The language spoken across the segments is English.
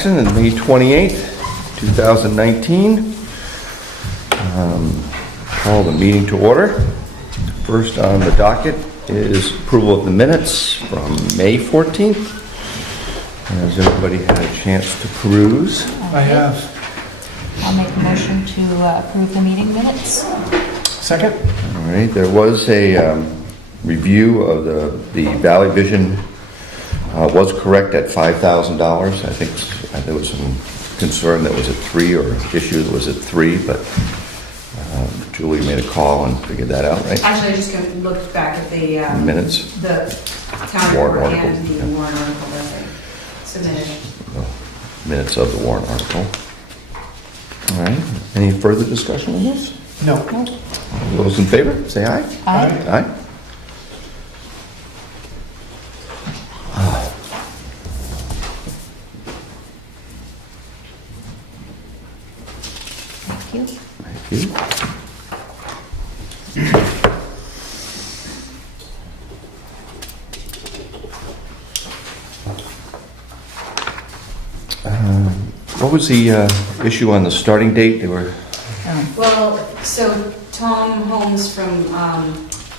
Jackson, and May 28th, 2019. Call the meeting to order. First on the docket is approval of the minutes from May 14th. Has everybody had a chance to peruse? I have. I'll make a motion to approve the meeting minutes. Second? All right, there was a review of the Valley Vision was correct at $5,000. I think there was some concern that was at 3 or issue that was at 3, but Julie made a call and figured that out, right? Actually, I just going to look back at the Minutes. the town Warrant report article, and the yeah. warrant article that they submitted. Minutes of the warrant article. All right, any further discussion on this? No. All those in favor, say aye. Aye. Aye. Thank you. Thank you. What was the issue on the starting date? They were Well, so Tom Holmes from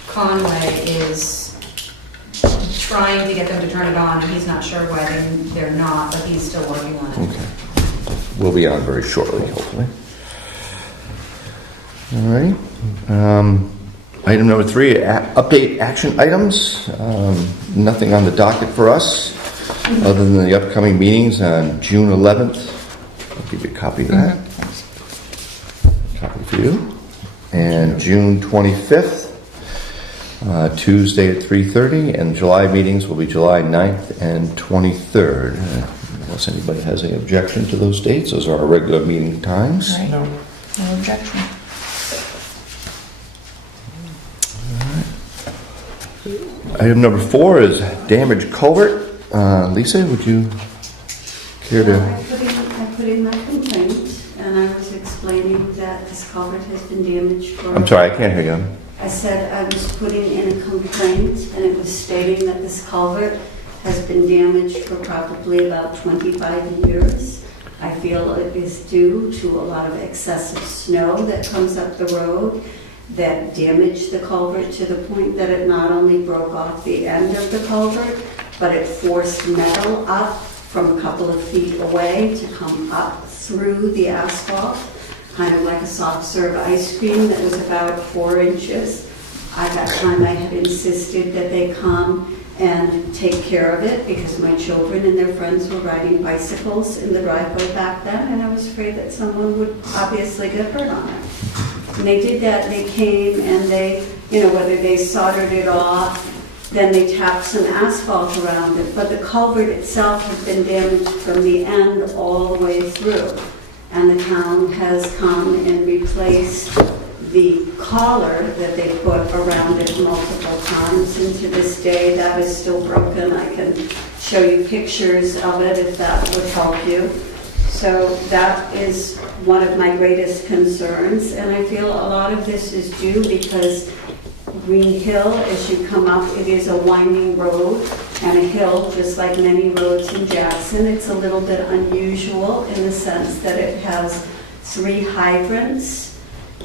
Conway is trying to get them to turn it on, and he's not sure why they're not, but he's still working on it. okay. We'll be on very shortly, hopefully. All right. Item number 3, update action items. Nothing on the docket for us, other than the upcoming meetings on June 11th. I'll give you a copy of that. Copy for you. And June 25th, Tuesday at 3:30, and July meetings will be July 9th and 23rd. Unless anybody has any objection to those dates, those are our regular meeting times. Right. No. No objection. Item number 4 is damaged culvert. Lisa, would you care to? I put in my complaint, and I was explaining that this culvert has been damaged for... I'm sorry, I can't hear you. I said I was putting in a complaint, and it was stating that this culvert has been damaged for probably about 25 years. I feel it is due to a lot of excessive snow that comes up the road that damaged the culvert to the point that it not only broke off the end of the culvert, but it forced metal up from a couple of feet away to come up through the asphalt, kind of like a soft serve ice cream that was about 4 inches. At that time, I had insisted that they come and take care of it because my children and their friends were riding bicycles in the driveway back then, and I was afraid that someone would obviously get hurt on it. And they did that. They came and they, whether they soldered it off, then they tapped some asphalt around it. But the culvert itself had been damaged from the end all the way through. And the town has come and replaced the collar that they put around it multiple times. And to this day, that is still broken. I can show you pictures of it if that would help you. So that is one of my greatest concerns, and I feel a lot of this is due because Green Hill, as you come up, it is a winding road and a hill, just like many roads in Jackson. It's a little bit unusual in the sense that it has 3 hydrants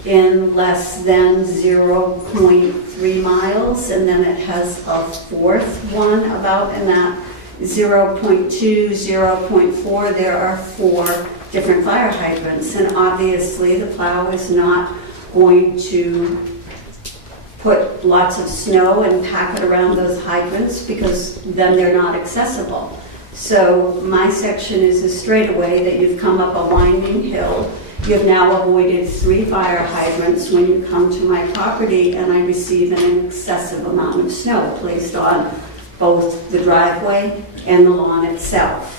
in less than 0.3 miles, and then it has a 4th one about in that 0.2, 0.4, there are 4 different fire hydrants, and obviously the plow is not going to put lots of snow and pack it around those hydrants because then they're not accessible. So my section is a straightaway that you've come up a winding hill. You've now avoided 3 fire hydrants when you come to my property, and I receive an excessive amount of snow placed on both the driveway and the lawn itself.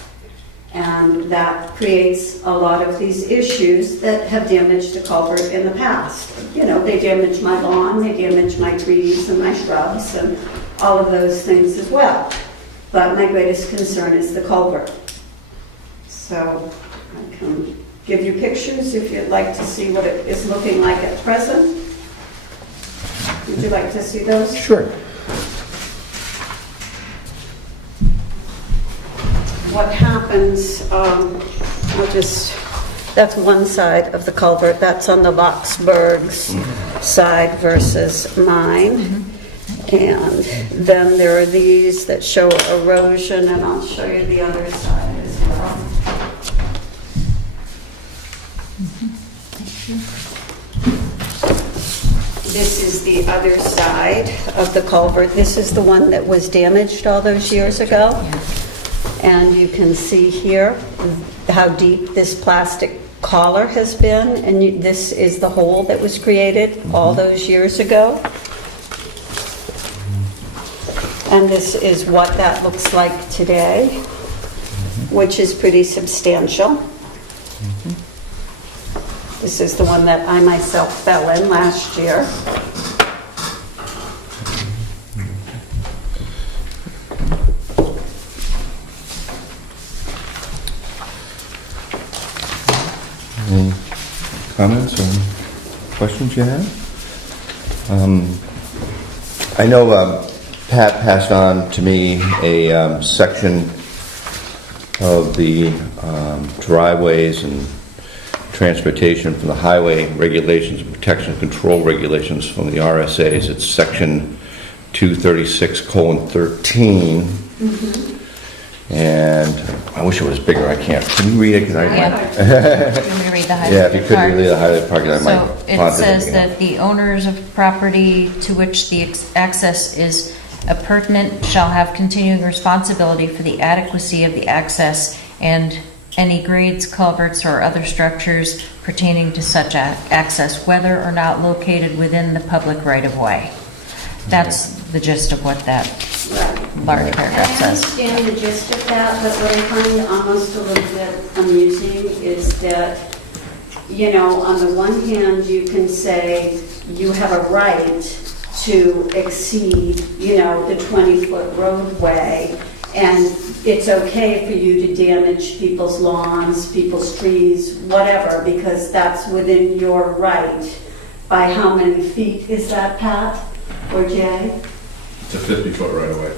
And that creates a lot of these issues that have damaged the culvert in the past. They damage my lawn, they damage my trees and my shrubs and all of those things as well. But my greatest concern is the culvert. So I can give you pictures if you'd like to see what it is looking like at present. Would you like to see those? Sure. what happens, that's one side of the culvert. That's on the Voxburg's side versus mine. And then there are these that show erosion, and I'll show you the other side as well. This is the other side of the culvert. This is the one that was damaged all those years ago. And you can see here how deep this plastic collar has been, and this is the hole that was created all those years ago. And this is what that looks like today, which is pretty substantial. This is the one that I myself fell in last year. Any comments or questions you have? I know Pat passed on to me a section of the driveways and transportation from the highway regulations and protection control regulations from the RSAs. It's section 236:13. And I wish it was bigger. I can't. Can you read it? You want me to read the highlighted Yeah, if you could part? read the highlighted part, I might. So it says that the owners of property to which the access is appurtenant shall have continuing responsibility for the adequacy of the access and any grades, culverts, or other structures pertaining to such access, whether or not located within the public right-of-way. That's the gist of what that large paragraph I says. understand the gist of that, but what I find almost a little bit amusing is that, you know, on the one hand, you can say you have a right to exceed, you know, the 20-foot roadway, and it's okay for you to damage people's lawns, people's trees, whatever, because that's within your right. By how many feet is that, Pat or Jay? It's a 50-foot right away.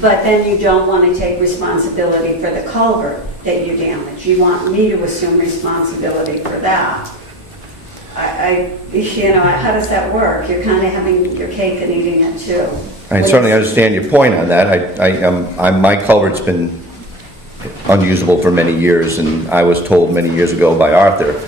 But then you don't want to take responsibility for the culvert that you damage. You want me to assume responsibility for that. You know, how does that work? You're kind of having your cake and eating it too. I certainly understand your point on that. My culvert's been unusable for many years, and I was told many years ago by Arthur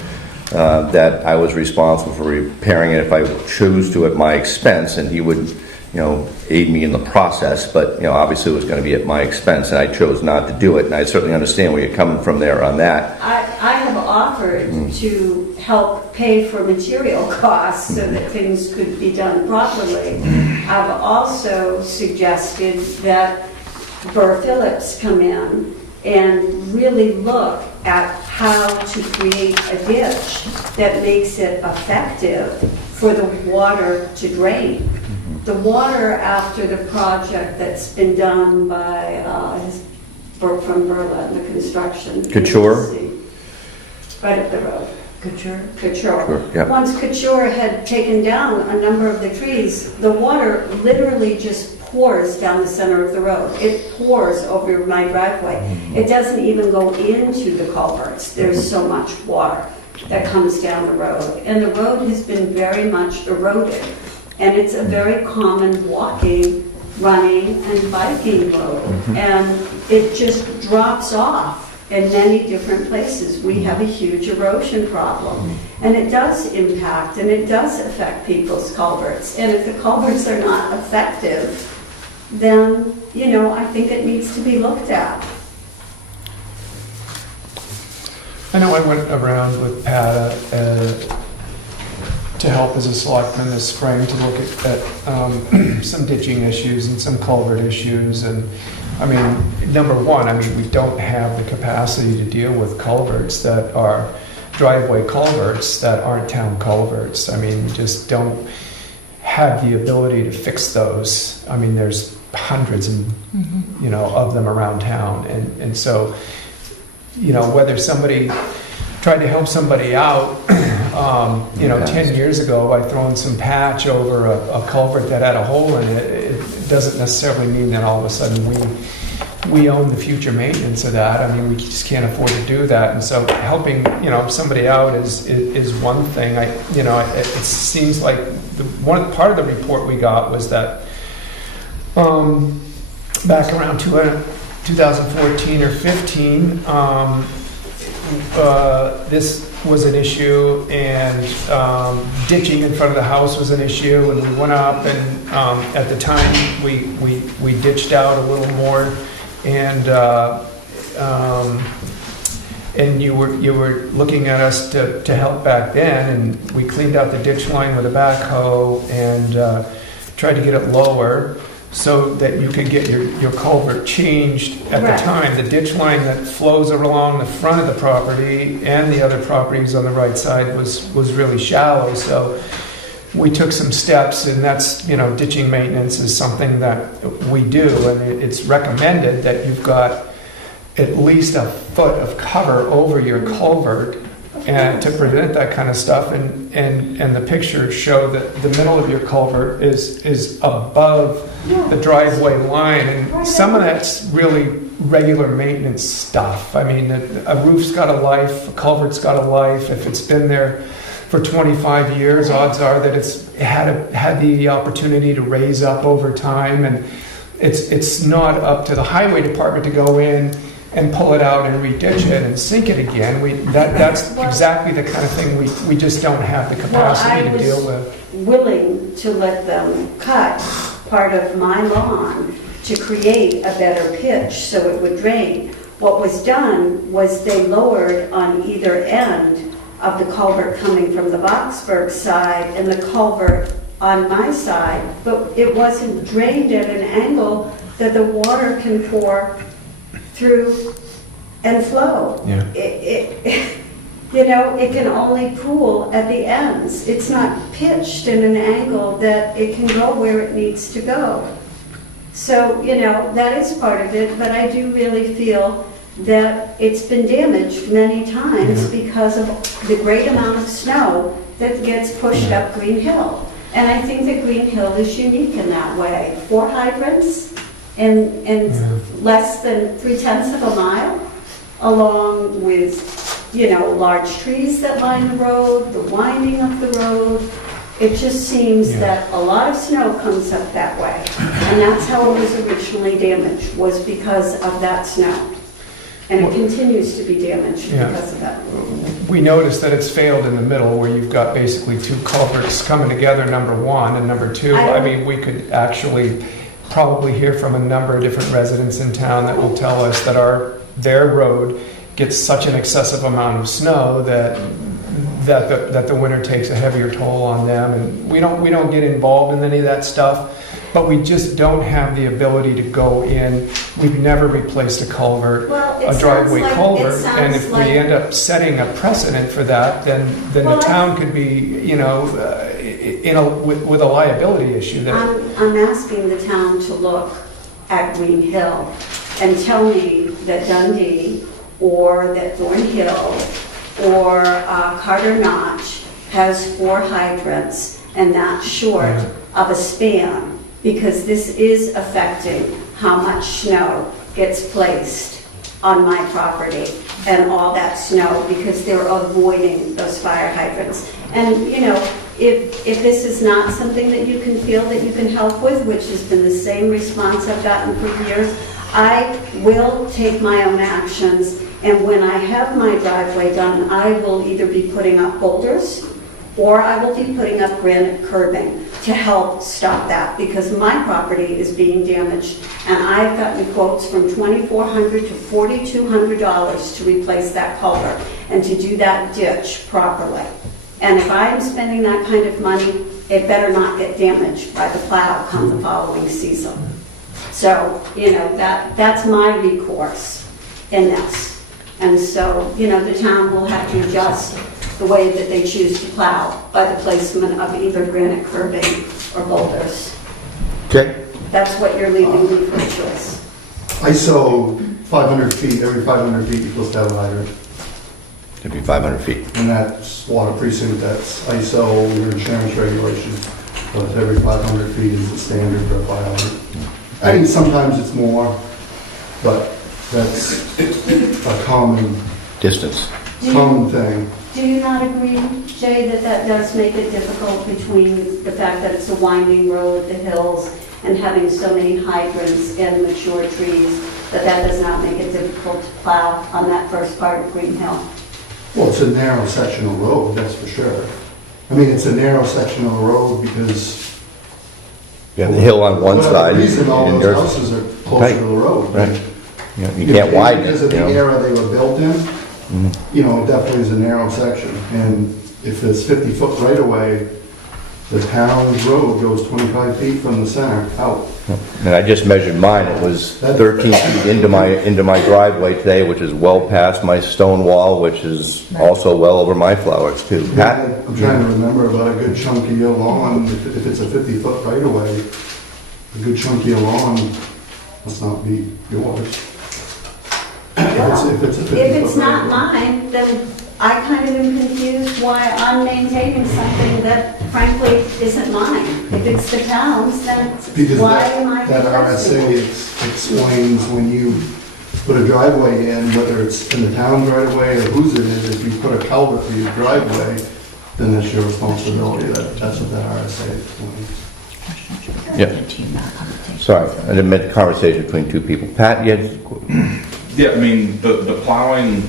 that I was responsible for repairing it if I chose to at my expense, and he would, you know, aid me in the process, but, you know, obviously it was going to be at my expense, and I chose not to do it, and I certainly understand where you're coming from there on that. I have offered to help pay for material costs so that things could be done properly. I've also suggested that Burr Phillips come in and really look at how to create a ditch that makes it effective for the water to drain. The water after the project that's been done by from Berlin, the construction. Couture? agency, right up the road. Couture? Couture. Yeah. Once Couture had taken down a number of the trees, the water literally just pours down the center of the road. It pours over my driveway. It doesn't even go into the culverts. There's so much water that comes down the road. And the road has been very much eroded. And it's a very common walking, running, and biking road. And it just drops off in many different places. We have a huge erosion problem. And it does impact and it does affect people's culverts. And if the culverts are not effective, then, you know, I think it needs to be looked at. I know I went around with Pat to help as a selectman this spring to look at some ditching issues and some culvert issues. And I mean, number one, I mean, we don't have the capacity to deal with culverts that are driveway culverts that aren't town culverts. I mean, we just don't have the ability to fix those. I mean, there's hundreds and you know of them around town, and so you know whether somebody tried to help somebody out you know 10 years ago by throwing some patch over a culvert that had a hole in it, it doesn't necessarily mean that all of a sudden we we own the future maintenance of that. I mean, we just can't afford to do that. And so helping, somebody out is one thing. It seems like one part of the report we got was that back around 2014 or 15, this was an issue, and ditching in front of the house was an issue, and we went up, and at the time we ditched out a little more, and you were looking at us to help back then, and we cleaned out the ditch line with a backhoe and tried to get it lower so that you could get your culvert changed at the time. The ditch line that flows along the front of the property and the other properties on the right side was really shallow, so we took some steps, and that's, ditching maintenance is something that we do, and it's recommended that you've got at least a foot of cover over your culvert and to prevent that kind of stuff, and the pictures show that the middle of your culvert is above the driveway line, and some of that's really regular maintenance stuff. I mean, a roof's got a life, a culvert's got a life. If it's been there for 25 years, odds are that it's had the opportunity to raise up over time, and it's not up to the highway department to go in and pull it out and re-ditch it and sink it again. That's exactly the kind of thing we just don't have the capacity to deal with. Willing to let them cut part of my lawn to create a better pitch so it would drain. What was done was they lowered on either end of the culvert coming from the Boxburg side and the culvert on my side, but it wasn't drained at an angle that the water can pour through and flow. Yeah. It can only pool at the ends. It's not pitched in an angle that it can go where it needs to go. So, that is part of it, but I do really feel that it's been damaged many times because of the great amount of snow that gets pushed up Green Hill. And I think that Green Hill is unique in that way. 4 hydrants in less than 3/10 of a mile, along with, large trees that line the road, the winding of the road. It just seems that a lot of snow comes up that way. And that's how it was originally damaged, was because of that snow. And it continues to be damaged because of that. We noticed that it's failed in the middle, where you've got basically 2 culverts coming together, number 1, and number 2. I mean, we could actually probably hear from a number of different residents in town that will tell us that their road gets such an excessive amount of snow that the winter takes a heavier toll on them, and we don't get involved in any of that stuff, but we just don't have the ability to go in. We've never replaced a culvert, a driveway culvert, and if we end up setting a precedent for that, then the town could be, with a liability issue. I'm asking the town to look at Green Hill and tell me that Dundee or that Thornhill or Carter Notch has 4 hydrants and that's short of a span, because this is affecting how much snow gets placed on my property and all that snow, because they're avoiding those fire hydrants. And, if this is not something that you can feel that you can help with, which has been the same response I've gotten for years, I will take my own actions, and when I have my driveway done, I will either be putting up boulders or I will be putting up granite curbing to help stop that, because my property is being damaged, and I've gotten quotes from $2,400 to $4,200 to replace that culvert and to do that ditch properly. And if I'm spending that kind of money, it better not get damaged by the plow come the following season. So, that's my recourse in this. And so, the town will have to adjust the way that they choose to plow by the placement of either granite curbing or boulders. Okay. That's what you're leaving me for choice. ISO 500 feet, every 500 feet you're supposed to have a hydrant. It'd be 500 feet. And that's water precinct, that's ISO, your insurance regulation. But every 500 feet is the standard for a fire hydrant. I think sometimes it's more, but that's a common Distance. thing. Do you not agree, Jay, that that does make it difficult between the fact that it's a winding road, the hills, and having so many hydrants and mature trees, that that does not make it difficult to plow on that first part of Green Hill? Well, it's a narrow section of road, that's for sure. I mean, it's a narrow section of road because You have the hill on one whatever side. reason, all and those yours- houses are closer to the road. Right. You can't widen Because it, of you the know. era they were built in, you know, it definitely is a narrow section. And if there's 50-foot right-of-way, the town's road goes 25 feet from the center out. And I just measured mine, it was 13 feet into my driveway today, which is well past my stone wall, which is also well over my flowers too. Pat? I'm trying to remember about a good chunk of your lawn, if it's a 50-foot right-of-way, a good chunk of your lawn must not be yours. If it's a 50-foot If it's not right-of-way. mine, then I kind of am confused why I'm maintaining something that frankly isn't mine. If it's the town's, then Because why am I that requesting it? RSA explains when you put a driveway in, whether it's in the town's right of way or whose it is, if you put a culvert for your driveway, then that's your responsibility. That's what that RSA explains. Yeah. Sorry, I didn't mean the conversation between two people. Pat, you had, Yeah, I mean, the plowing,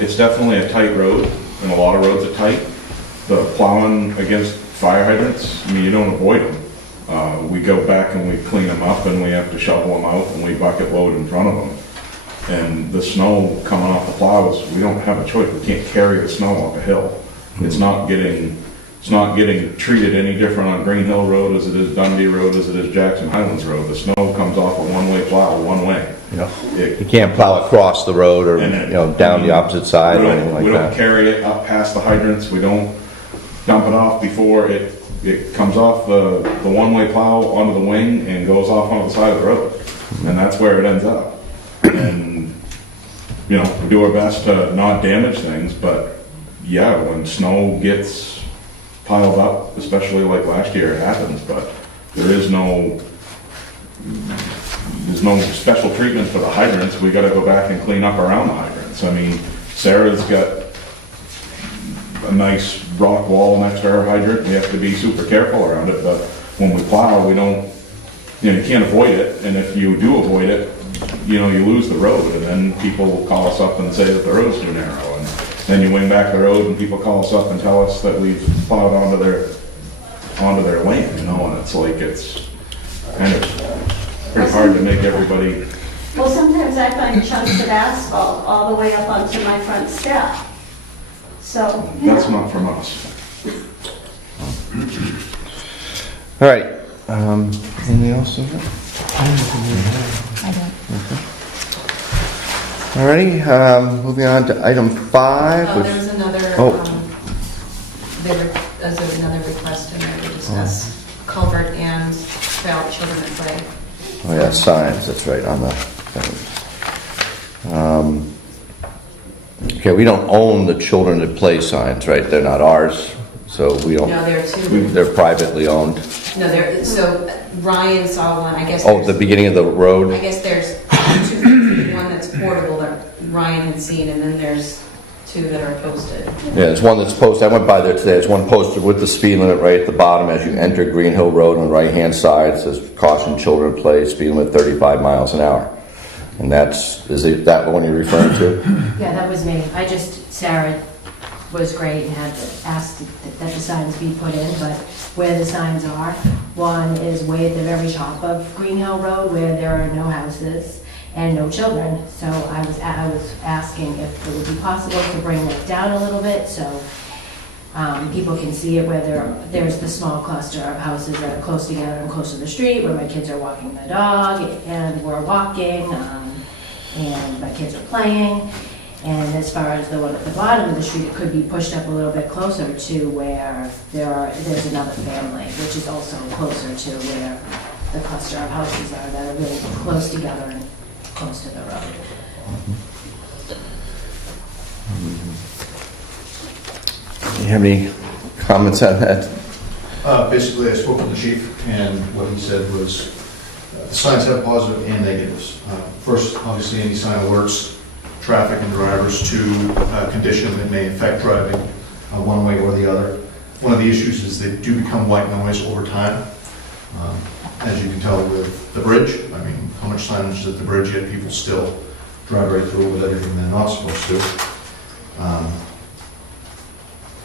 it's definitely a tight road, and a lot of roads are tight. The plowing against fire hydrants, I mean, you don't avoid them. We go back and we clean them up, and we have to shovel them out, and we bucket load in front of them. And the snow coming off the plows, we don't have a choice, we can't carry the snow up a hill. It's not getting treated any different on Green Hill Road as it is Dundee Road, as it is Jackson Highlands Road. The snow comes off a one-way plow, one way. you know, It- you can't plow across the road or, And you know, down the opposite side or anything like We don't that. carry it up past the hydrants, we don't dump it off before it comes off the one-way plow onto the wing and goes off onto the side of the road. And that's where it ends up. And, you know, we do our best to not damage things, but yeah, when snow gets piled up, especially like last year, it happens, but there's no special treatment for the hydrants. We gotta go back and clean up around the hydrants. I mean, Sarah's got a nice rock wall next to her hydrant. We have to be super careful around it, but when we plow, we don't, you know, you can't avoid it. And if you do avoid it, you know, you lose the road, and then people call us up and say that the road's too narrow. And then you wing back the road and people call us up and tell us that we've plowed onto their lane, you know, and it's like, it's kind of pretty hard to make everybody. Well, sometimes I find chunks of asphalt all the way up onto my front step. So, you That's know. not from us. All right, anything else? I don't. All righty, moving on to item 5. Oh, there was another, Oh. there's another request in there to discuss culvert and trail children at play. Oh yeah, signs, that's right, on the thing. Okay, we don't own the children that play signs, right? They're not ours, so we No, don't, there are two, they're privately owned. no, there, so Ryan saw one, I guess. Oh, the there's- beginning of the I road? guess there's two, one that's portable that Ryan had seen, and then there's two that are posted. Yeah, there's one that's posted, I went by there today, there's one posted with the speed limit right at the bottom as you enter Green Hill Road on the right-hand side. It says, caution children play, speed limit 35 miles an hour. And is it that one you're referring to? Yeah, that was me. Sarah was great and had asked that the signs be put in, but where the signs are, one is way at the very top of Green Hill Road where there are no houses and no children. So I was asking if it would be possible to bring that down a little bit so people can see it where there's the small cluster of houses that are close together and close to the street where my kids are walking the dog and we're walking and my kids are playing. And as far as the one at the bottom of the street, it could be pushed up a little bit closer to where there's another family, which is also closer to where the cluster of houses are that are really close together and close to the road. Do you have any comments on that? Basically, I spoke with the chief, and what he said was The signs have positive and negatives. First, obviously, any sign alerts traffic and drivers to a condition that may affect driving one way or the other. One of the issues is they do become white noise over time. As you can tell with the bridge, I mean, how much signage is at the bridge, yet people still drive right through with everything they're not supposed to.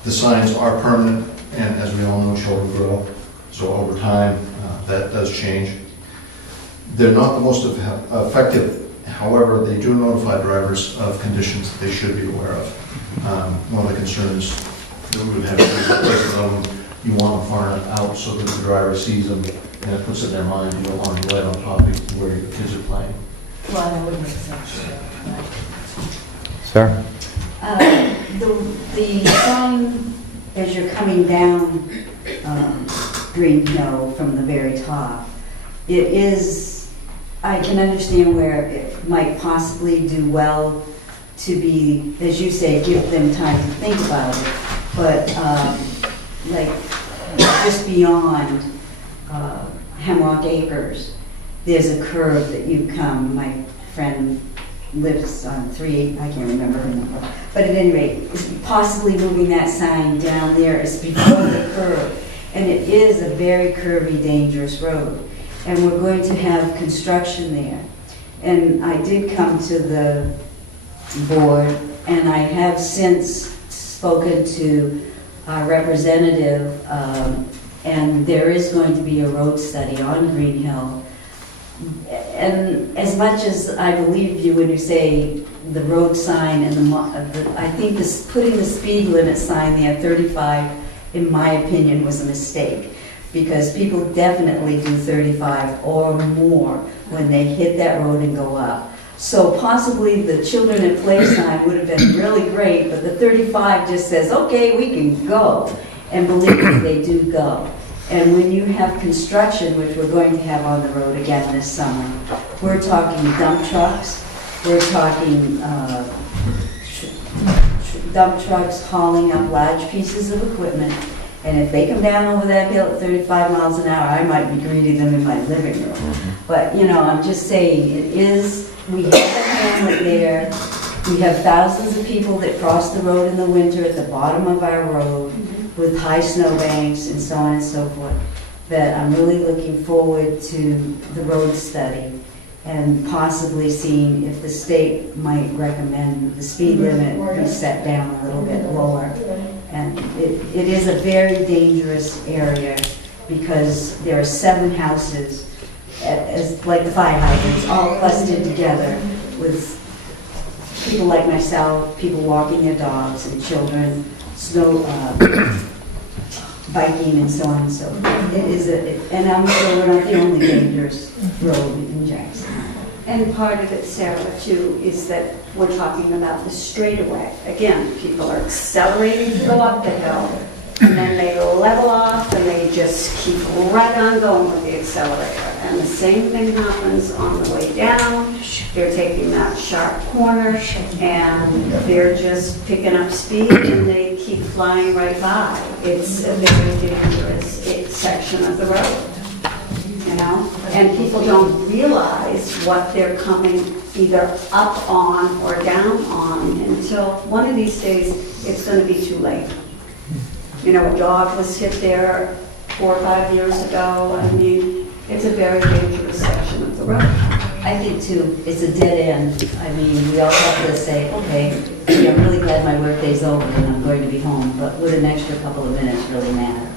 The signs are permanent, and as we all know, children grow, so over time, that does change. They're not the most effective, however, they do notify drivers of conditions that they should be aware of. One of the concerns that we would have is placing them, you want them far enough out so that the driver sees them, and it puts it in their mind, you don't want to be right on top of where your kids are playing. Well, that would make sense. Right. Sarah? The sign, as you're coming down Green Hill from the very top, it is, I can understand where it might possibly do well to be, as you say, give them time to think about it, but like just beyond Hemlock Acres, there's a curve that you come, my friend lives on 3, I can't remember her number, but at any rate, possibly moving that sign down there is before the curve, and it is a very curvy, dangerous road, and we're going to have construction there. And I did come to the board, and I have since spoken to our representative, and there is going to be a road study on Green Hill. And as much as I believe you when you say the road sign and I think this, putting the speed limit sign there, 35, in my opinion, was a mistake, because people definitely do 35 or more when they hit that road and go up. So possibly the children at play sign would have been really great, but the 35 just says, okay, we can go. And believe me, they do go. And when you have construction, which we're going to have on the road again this summer, we're talking dump trucks, we're talking dump trucks hauling up large pieces of equipment. And if they come down over that hill at 35 miles an hour, I might be greeting them in my living room. But, you know, I'm just saying, it is, we have a hamlet there. We have thousands of people that cross the road in the winter at the bottom of our road with high snowbanks and so on and so forth, that I'm really looking forward to the road study and possibly seeing if the state might recommend the speed limit be set down a little bit lower. And it is a very dangerous area because there are 7 houses, as like the fire hydrants, all clustered together with people like myself, people walking their dogs and children, snow biking and so on and so forth. It is and I'm sure we're not the only dangerous road in Jackson. And part of it, Sarah, too, is that we're talking about the straightaway. Again, people are accelerating to go up the hill, and then they level off, and they just keep right on going with the accelerator. And the same thing happens on the way down. They're taking that sharp corner, and they're just picking up speed, and they keep flying right by. It's a very dangerous section of the road. You know, and people don't realize what they're coming either up on or down on until one of these days it's going to be too late. You know, a dog was hit there 4 or 5 years ago. I mean, it's a very dangerous section of the road. I think too, it's a dead end. I mean, we all have to say, okay, gee, I'm really glad my workday's over and I'm going to be home, but would an extra couple of minutes really matter?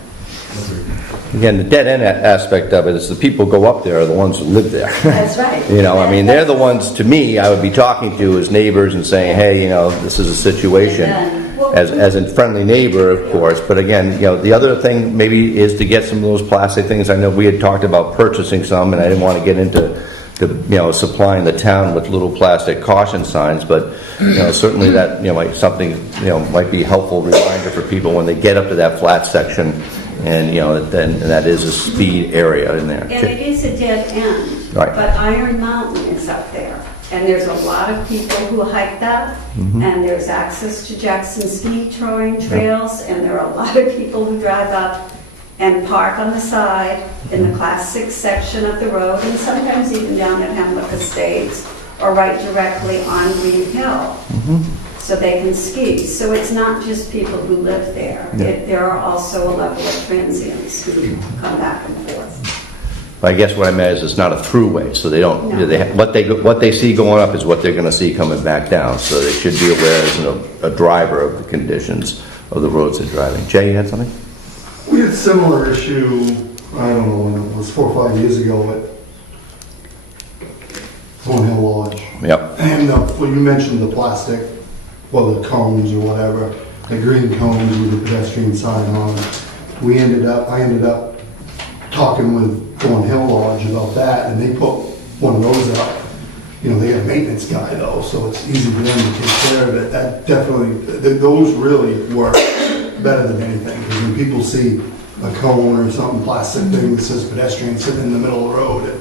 Again, the dead end aspect of it is the people go up there are the ones that live there. That's right. You know, I mean, they're the ones, to me, I would be talking to as neighbors and saying, hey, you know, this is a situation, as a friendly neighbor, of course. But again, you know, the other thing maybe is to get some of those plastic things. I know we had talked about purchasing some, and I didn't want to get into supplying the town with little plastic caution signs, but, you know, certainly that, you know, like something, you know, might be a helpful reminder for people when they get up to that flat section. And, you know, then that is a speed area in there. And it is a dead end. Right. But Iron Mountain is up there. And there's a lot of people who hike that. And there's access to Jackson ski touring trails. And there are a lot of people who drive up and park on the side in the Class 6 section of the road, and sometimes even down at Hemlock Estates, or right directly on Green Hill, so they can ski. So it's not just people who live there. Yeah. There are also a level of transients who come back and forth. I guess what I meant is it's not a throughway, so they don't, No. what they see going up is what they're gonna see coming back down, so they should be aware as a driver of the conditions of the roads they're driving. Jay, you had something? We had a similar issue, I don't know, when it was 4 or 5 years ago at Thorn Hill Lodge. Yep. And well, you mentioned the plastic, well, the cones or whatever, the green cones with the pedestrian sign on it. I ended up talking with Thorn Hill Lodge about that, and they put one of those up. You know, they got a maintenance guy though, so it's easy for them to take care of it. That definitely, those really work better than anything, because when people see a cone or something, plastic thing that says pedestrian sitting in the middle of the road,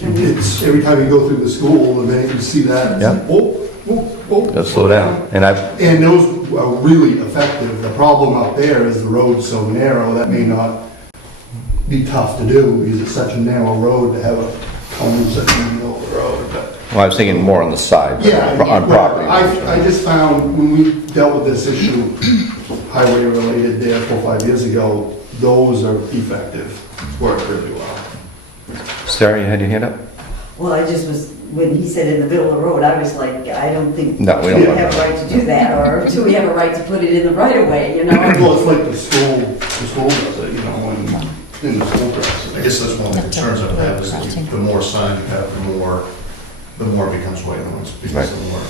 it's, every time you go through the school, the minute you see that, it's Yeah. like, whoa, whoa, whoa. Gotta slow down. And And those are really effective. The problem out there is the road's so narrow, that may not be tough to do, because it's such a narrow road to have a cone sitting in the middle of the road. But well, I was thinking more on the side, yeah, on property. I just found, when we dealt with this issue, highway related there 4 or 5 years ago, those are effective, work really well. Sarah, you had your hand up? Well, I just was, when he said in the middle of the road, I was like, I don't think No, we don't want have a that. right to do that, or do we have a right to put it in the right of way, you know? Well, it's like the school does it, you know, when, in the school process. I guess that's one of the concerns I have, is that the more signs you have, the more it becomes white noise, because the more.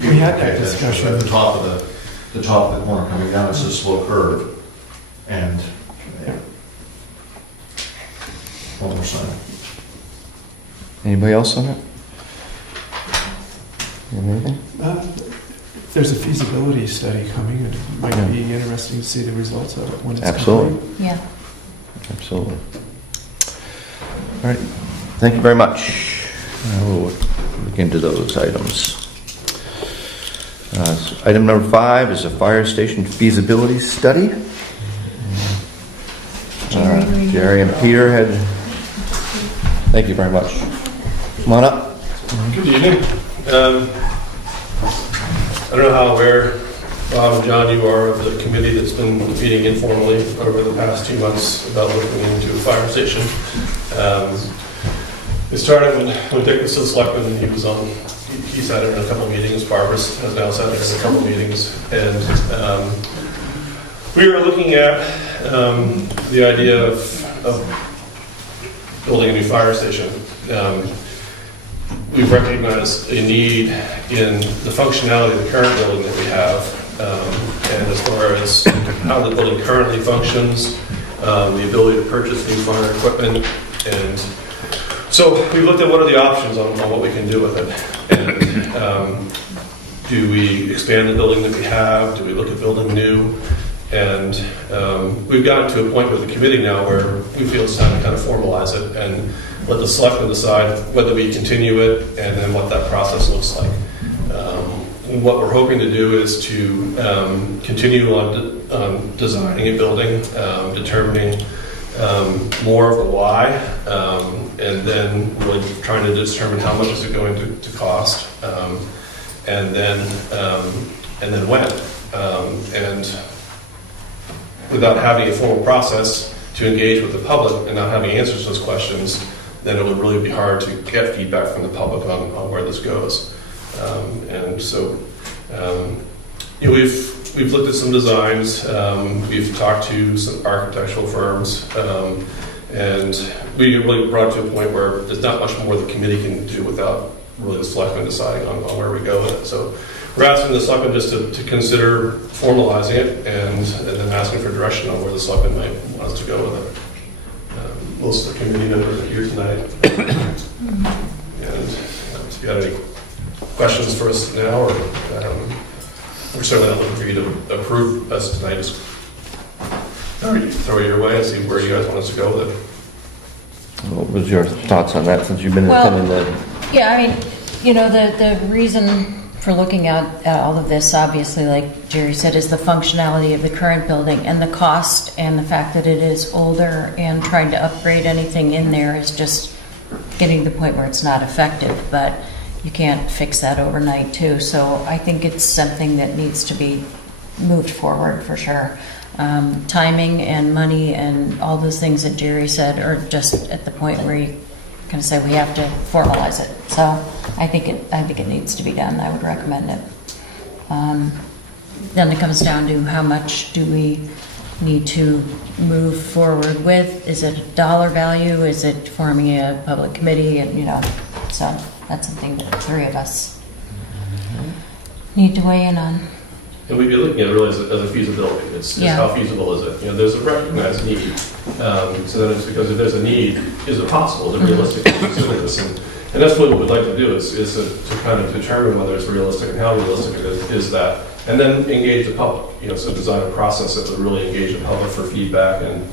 We had that pay attention. discussion. At the top of the corner coming down, it's a slow curve, and one more sign. Anybody else on that? Anything? There's a feasibility study coming, and it might be interesting to see the results of it when it's Absolutely. complete. Yeah. Absolutely. All right, thank you very much. We'll look into those items. So item number 5 is a fire station feasibility study. Jerry and Peter had, thank you very much. Come on up. Good evening. I don't know how aware, Bob and John, you are of the committee that's been meeting informally over the past 2 months about looking into a fire station. It started when Dick was still selectman, and he sat in a couple of meetings. Barbara has now sat in a couple of meetings. And we were looking at the idea of building a new fire station. We've recognized a need in the functionality of the current building that we have, and as far as how the building currently functions, the ability to purchase new fire equipment, and so we looked at what are the options on what we can do with it. And do we expand the building that we have? Do we look at building new? And we've gotten to a point with the committee now where we feel it's time to kind of formalize it and let the selectmen decide whether we continue it and then what that process looks like. What we're hoping to do is to continue on designing a building, determining more of the why, and then really trying to determine how much is it going to cost, and then when. And without having a formal process to engage with the public and not having answers to those questions, then it would really be hard to get feedback from the public on where this goes. And so, we've looked at some designs. We've talked to some architectural firms, and we really brought it to a point where there's not much more the committee can do without really the selectmen deciding on where we go with it. So we're asking the selectmen just to consider formalizing it and then asking for direction on where the selectmen might want us to go with it. Most of the committee members are here tonight. And if you have any questions for us now, or we're certainly not looking for you to approve us tonight. Just throw it your way and see where you guys want us to go with it. What was your thoughts on that, since you've been Well, attending the... Yeah, I mean, the reason for looking at all of this, obviously, like Jerry said, is the functionality of the current building and the cost and the fact that it is older and trying to upgrade anything in there is just getting to the point where it's not effective, but you can't fix that overnight too. So I think it's something that needs to be moved forward for sure. Timing and money and all those things that Jerry said are just at the point where you kind of say we have to formalize it. So I think it needs to be done. I would recommend it. Then it comes down to how much do we need to move forward with? Is it a dollar value? Is it forming a public committee? And so that's something that the three of us need to weigh in on. And we'd be looking at it really as a feasibility. It's how feasible is it? There's a recognized need. So then it's because if there's a need, is it possible? Is it realistic to consider this? And that's what we'd like to do is to kind of determine whether it's realistic and how realistic it is that. And then engage the public. So design a process that would really engage the public for feedback. And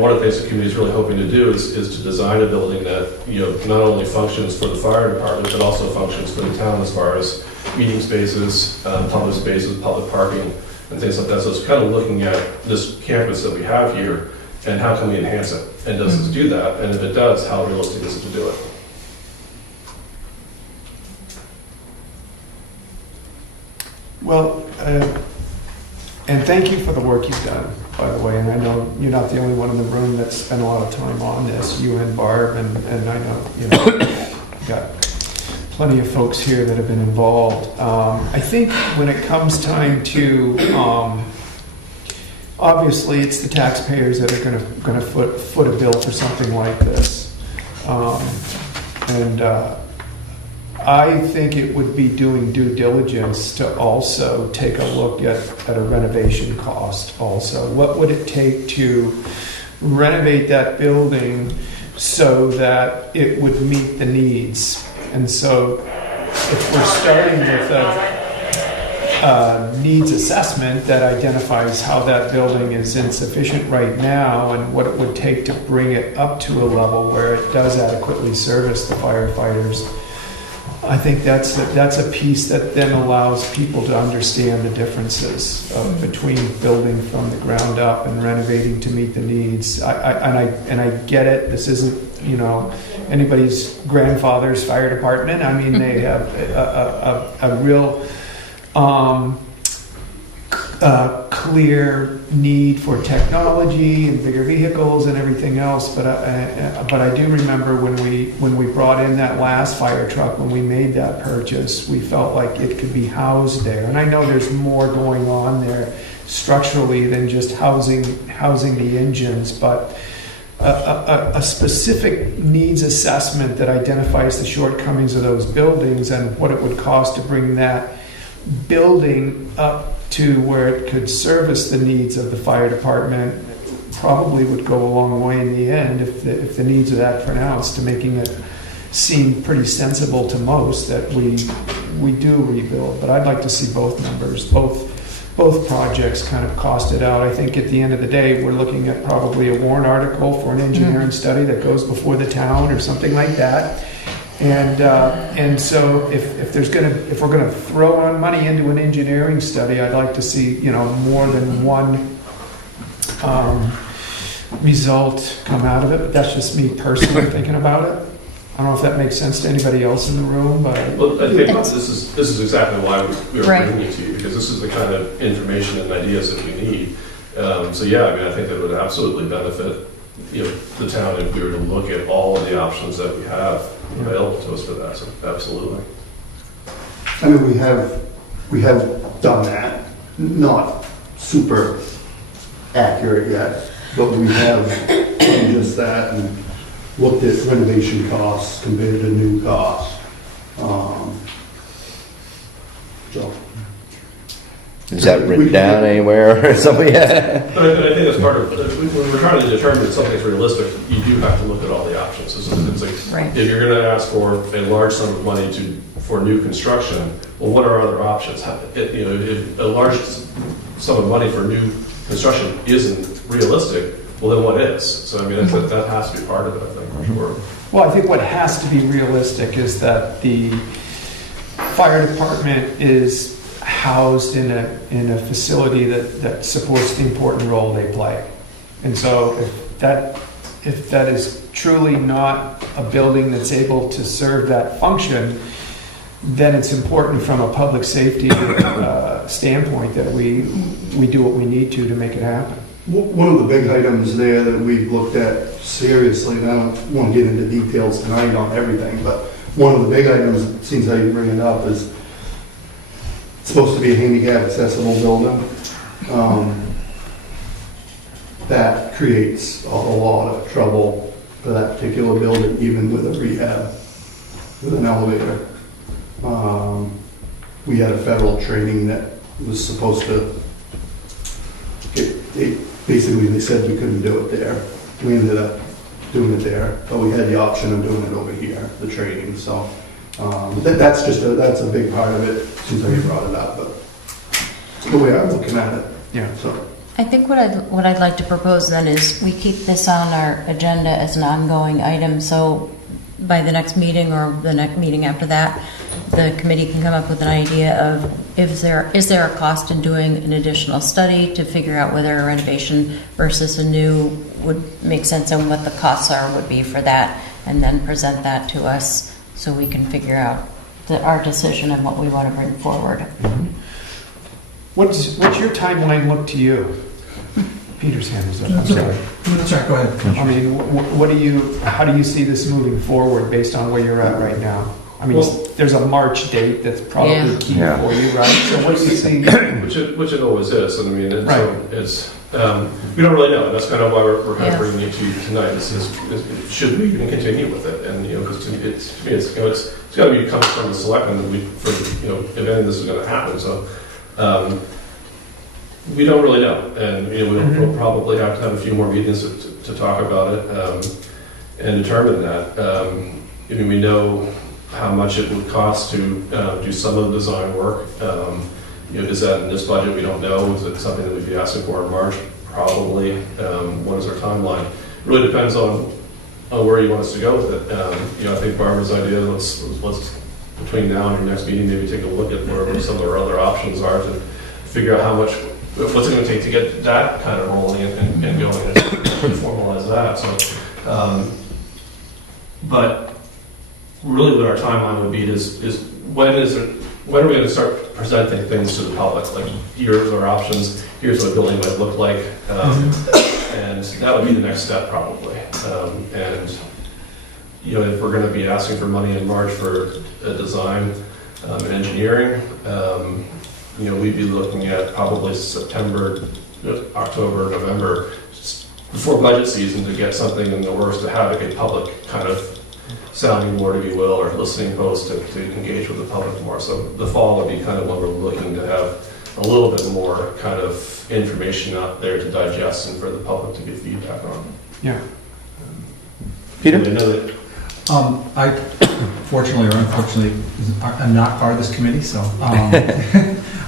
one of the things the community is really hoping to do is to design a building that not only functions for the fire department, but also functions for the town as far as meeting spaces, public parking, and things like that. So it's kind of looking at this campus that we have here and how can we enhance it? And does this do that? And if it does, how realistic is it to do it? Well, and thank you for the work you've done, by the way. And I know you're not the only one in the room that's spent a lot of time on this. You and Barb, and I know you've got plenty of folks here that have been involved. I think when it comes time to, obviously, it's the taxpayers that are going to foot a bill for something like this, and I think it would be doing due diligence to also take a look at a renovation cost. Also, what would it take to renovate that building so that it would meet the needs? And so if we're starting with a needs assessment that identifies how that building is insufficient right now and what it would take to bring it up to a level where it does adequately service the firefighters, I think that's a piece that then allows people to understand the differences between building from the ground up and renovating to meet the needs. I get it. This isn't anybody's grandfather's fire department. I mean, they have a real clear need for technology and bigger vehicles and everything else. But I do remember when we brought in that last fire truck, when we made that purchase, we felt like it could be housed there. And I know there's more going on there structurally than just housing the engines, but a specific needs assessment that identifies the shortcomings of those buildings and what it would cost to bring that building up to where it could service the needs of the fire department probably would go a long way in the end if the needs are that pronounced, to making it seem pretty sensible to most that we do rebuild. But I'd like to see both numbers, both projects kind of costed out. I think at the end of the day, we're looking at probably a warrant article for an engineering study that goes before the town or something like that. And so if we're gonna throw on money into an engineering study, I'd like to see more than one result come out of it. But that's just me personally thinking about it. I don't know if that makes sense to anybody else in the room, but well, I think this is exactly why we were bringing it to you, because this is the kind of information and ideas that we need. So yeah, I mean, I think that would absolutely benefit the town if we were to look at all of the options that we have available to us for that. So absolutely. I mean, we have done that, not super accurate yet, but we have done just that and looked at renovation costs compared to new costs. So. Is that written down anywhere or something? Yeah. But I think that's part of when we're trying to determine if something's realistic, you do have to look at all the options. It's like if you're going to ask for a large sum of money for new construction, well, what are other options? If a large sum of money for new construction isn't realistic, well, then what is? So I mean, that has to be part of it, I think, for sure. well, I think what has to be realistic is that fire department is housed in a facility that supports the important role they play. And so if that is truly not a building that's able to serve that function, then it's important from a public safety standpoint that we do what we need to make it happen. One of the big items there that we've looked at seriously, and I don't want to get into details tonight on everything, but one of the big items, it seems how you bring it up, is it's supposed to be a handicap accessible building. That creates a lot of trouble for that particular building, even with a rehab, with an elevator. We had a federal training that was supposed to, basically they said we couldn't do it there. We ended up doing it there, but we had the option of doing it over here, the training, so. That's a big part of it, since you brought it up, but the way I'm looking at it. Yeah. So, I think what I'd like to propose then is we keep this on our agenda as an ongoing item, so by the next meeting or the next meeting after that, the committee can come up with an idea of is there a cost in doing an additional study to figure out whether a renovation versus a new would make sense and what the costs would be for that, and then present that to us so we can figure out our decision and what we want to bring forward. Mm-hmm. What's your timeline look to you? Peter's hand is up. I'm sorry. That's right, go ahead. I mean, how do you see this moving forward based on where you're at right now? I mean, Well, there's a March date that's probably key Yeah. for you, right? So what do you see? Which it always is, and I mean, and Right. so it's, we don't really know, and that's kind of why we're kind Yeah. of bringing it to you tonight, is should we even continue with it? And, you know, because to me, it's got to be coming from the selectmen, that if any of this is going to happen, so, we don't really know, and, you know, we'll probably have to have a few more meetings to talk about it, and determine that. I mean, we know how much it would cost to do some of the design work. You know, is that in this budget? We don't know. Is it something that we'd be asking for in March? Probably. What is our timeline? It really depends on where you want us to go with it. You know, I think Barbara's idea, let's between now and your next meeting, maybe take a look at where some of our other options are to figure out what's it going to take to get that kind of rolling and going and formalize that. So, but really what our timeline would be is when are we going to start presenting things to the public? Like, here's our options, here's what a building might look like, and that would be the next step probably. And you know, if we're going to be asking for money in March for a design and engineering, you know, we'd be looking at probably September, October, November, just before budget season, to get something in the works, to have a public kind of sounding board, if you will, or listening post to engage with the public more. So the fall would be kind of when we're looking to have a little bit more kind of information out there to digest and for the public to get feedback on. Yeah. Peter? I know that I, fortunately or unfortunately, am not part of this committee, so.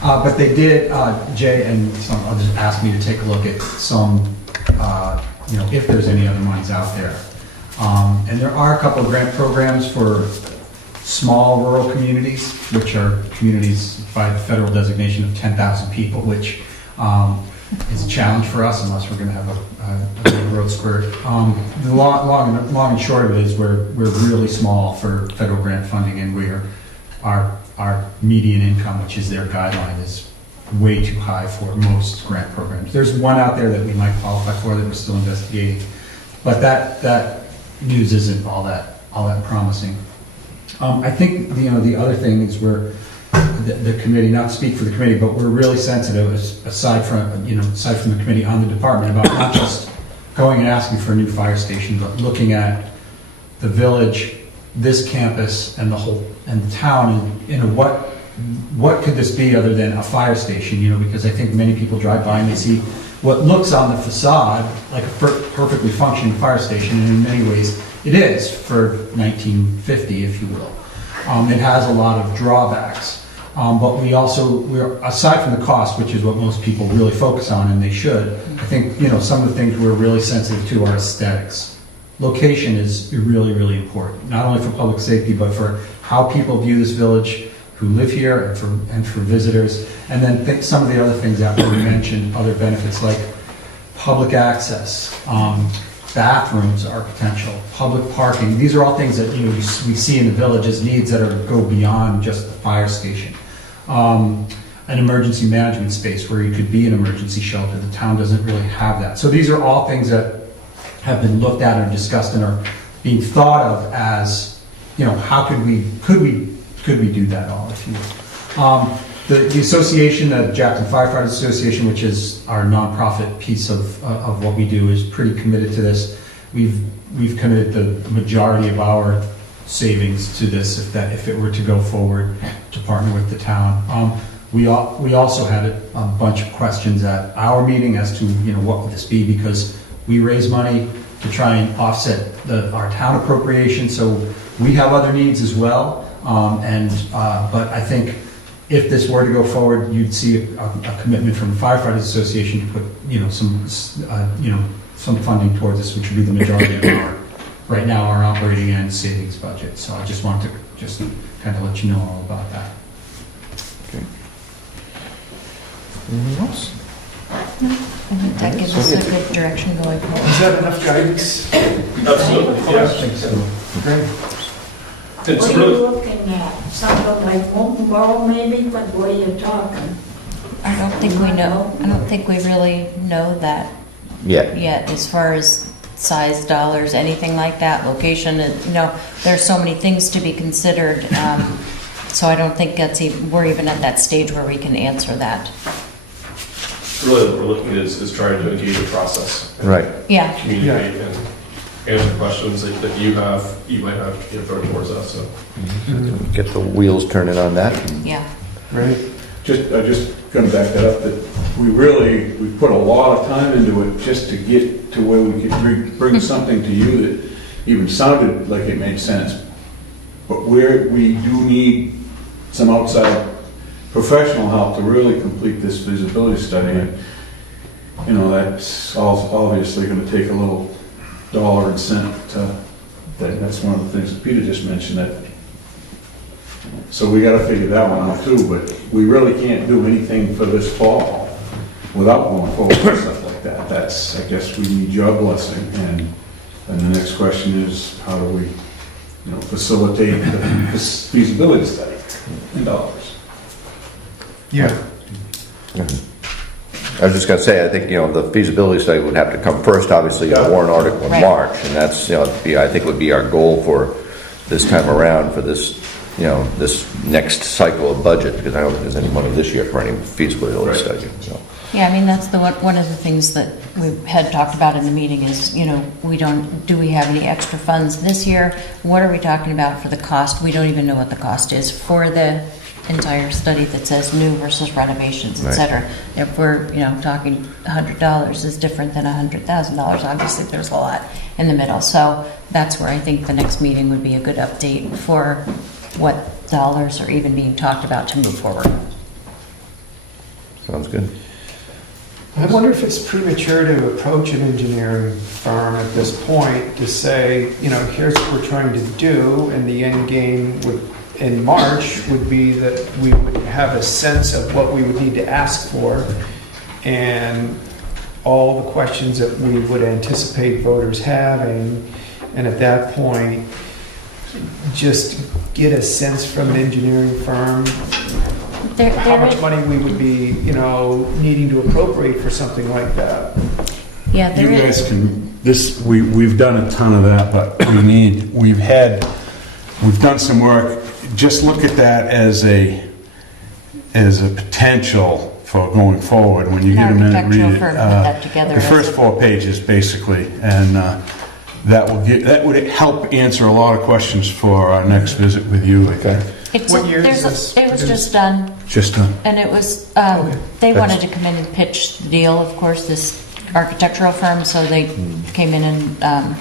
But they did, Jay and some others asked me to take a look at some, you know, if there's any other monies out there. And there are a couple of grant programs for small rural communities, which are communities by the federal designation of 10,000 people, which is a challenge for us unless we're going to have a big road squirt. The long and short of it is we're really small for federal grant funding, and our median income, which is their guideline, is way too high for most grant programs. There's one out there that we might qualify for that we're still investigating, but that news isn't all that promising. I think the other thing is the committee, not to speak for the committee, but we're really sensitive, aside from the committee, on the department, about not just going and asking for a new fire station, but looking at the village, this campus, and the town, and what could this be other than a fire station? You know, because I think many people drive by and they see what looks on the facade like a perfectly functioning fire station, and in many ways it is for 1950, if you will. It has a lot of drawbacks. But we're aside from the cost, which is what most people really focus on, and they should, I think, you know, some of the things we're really sensitive to are aesthetics. Location is really, really important, not only for public safety, but for how people view this village, who live here and for visitors. And then some of the other things that were mentioned, other benefits like public access, bathrooms are potential, public parking. These are all things that we see in the village as needs that go beyond just the fire station. An emergency management space where you could be an emergency shelter. The town doesn't really have that. So these are all things that have been looked at and discussed and are being thought of as, how could we do that all, if you will. The association, the Jackson Firefighters Association, which is our nonprofit piece of what we do, is pretty committed to this. We've committed the majority of our savings to this if it were to go forward to partner with the town. We also had a bunch of questions at our meeting as to what would this be, because we raise money to try and offset our town appropriation, so we have other needs as well. But I think if this were to go forward, you'd see a commitment from the Firefighters Association to put some funding towards this, which would be the majority of our operating and savings budget. So I just wanted to kind of let you know all about that. Anything else? I think that gives us a good direction going forward. Is that enough guidance? Absolutely, I yeah. think so. Great. It's What are really, you looking at? Something like Molten Borough maybe, but what are you talking? I don't think we know, I don't think we really know that Yeah. yet, as far as size, dollars, anything like that, location, there's so many things to be considered. So I don't think we're even at that stage where we can answer that. really what we're looking at is trying to engage the process. Right. Yeah. Communicate and answer questions that you might have towards us, so. Get the wheels turning on that. Yeah. Right. Just gonna back that up, that we put a lot of time into it just to get to where we could bring something to you that even sounded like it made sense. But we do need some outside professional help to really complete this feasibility study. And, that's obviously gonna take a little dollar and cent. That's one of the things that Peter just mentioned, that. So we gotta figure that one out too, but we really can't do anything for this fall without going forward with stuff like that. I guess we need your blessing, and the next question is, how do we, facilitate this feasibility study in dollars? Yeah. I was just gonna say, I think, the feasibility study would have to come first, obviously, a warrant article in Right. March, and that's, I think would be our goal for this time around, for this, this next cycle of budget, because I don't think there's any money this year for any feasibility study, so. Yeah, I mean, that's one of the things that we had talked about in the meeting is, do we have any extra funds this year? What are we talking about for the cost? We don't even know what the cost is for the entire study that says new versus renovations, et Right. cetera. If we're, talking $100 is different than $100,000, obviously there's a lot in the middle. So that's where I think the next meeting would be a good update for what dollars are even being talked about to move forward. Sounds good. I wonder if it's premature to approach an engineering firm at this point to say, here's what we're trying to do, and the end game in March would be that we would have a sense of what we would need to ask for and all the questions that we would anticipate voters having, and at that point, just get a sense from an engineering firm how much money we would be, needing to appropriate for something like that. Yeah, there You is. guys can, we've done a ton of that, but we've done some work. Just look at that as a potential for going forward. When you get a minute, read Architectural it. firm put that together The as first a- 4 pages, basically, and that would help answer a lot of questions for our next visit with you, I think. What year is this? It was just done, Just done. and it was, Okay. they wanted to come in and pitch the deal, of course, this architectural firm, so they came in and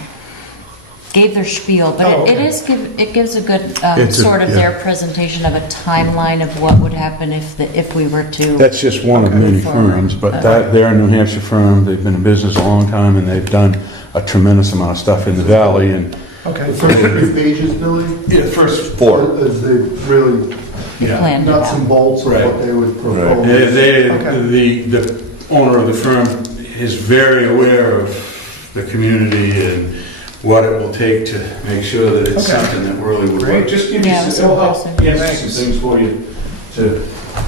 gave their spiel, but Oh, okay. it gives a good It's a- sort of yeah. their presentation of a timeline of what would happen if we were to. That's just one of many firms, but they're a New Hampshire firm. They've been in business a long time, and they've done a tremendous amount of stuff in the valley. And Okay. The first 3 pages, Billy, yeah, first Four. as they really Yeah. planned it Nuts and out. bolts of Right. what they would Right. propose. The owner of the firm is very aware of the community and what it will take to make sure that it's Okay. something that really would work. Great. Just give you, Yeah, it's it'll help impressive. answer Thanks. some things for you to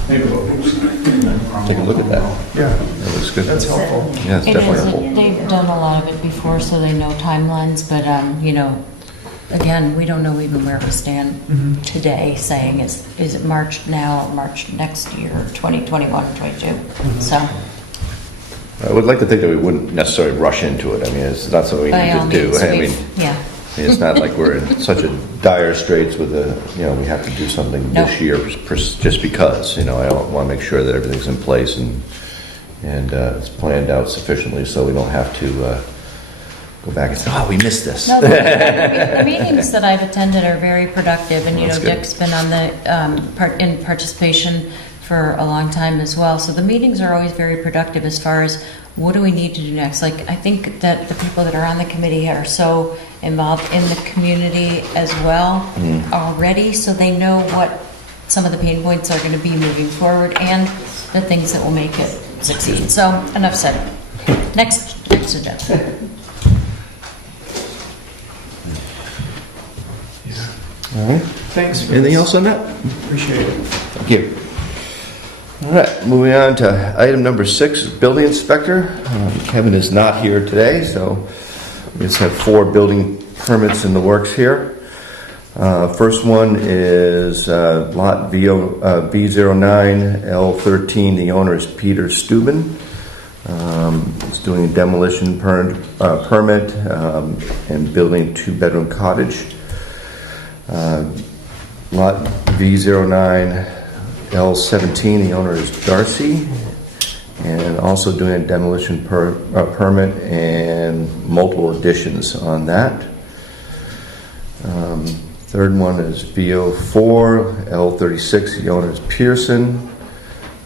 think about. Take a look at that. Yeah, That looks good. that's helpful. Yeah, it's It definitely is, helpful. they've done a lot of it before, so they know timelines, but, again, we don't know even where we stand today, saying is it March now, or March next year, 2021 or 22? So, I would like to think that we wouldn't necessarily rush into it. I mean, it's not something we by need all to do. means, I mean, yeah. it's not like we're in such a dire straits with we have to do something No. this year just because, I want to make sure that everything's in place and it's planned out sufficiently so we don't have to go back and say, oh, we missed this. No, the meetings that I've attended are very productive, and, That's good. Dick's been on the, in participation for a long time as well. So the meetings are always very productive as far as what do we need to do next? Like, I think that the people that are on the committee are so involved in the community as well already, so they know what some of the pain points are going to be moving forward and the things that will make it succeed. So, enough said. Next agenda. All right. Thanks. for Anything this. else on that? Appreciate it. Thank you. All right, moving on to item number 6, building inspector. Kevin is not here today, so we just have 4 building permits in the works here. First one is lot B09, L13. The owner is Peter Steuben. He's doing a demolition permit and building a 2-bedroom cottage. Lot V09, L17, the owner is Darcy, and also doing a demolition permit and multiple additions on that. Third one is VO4, L36, the owner is Pearson,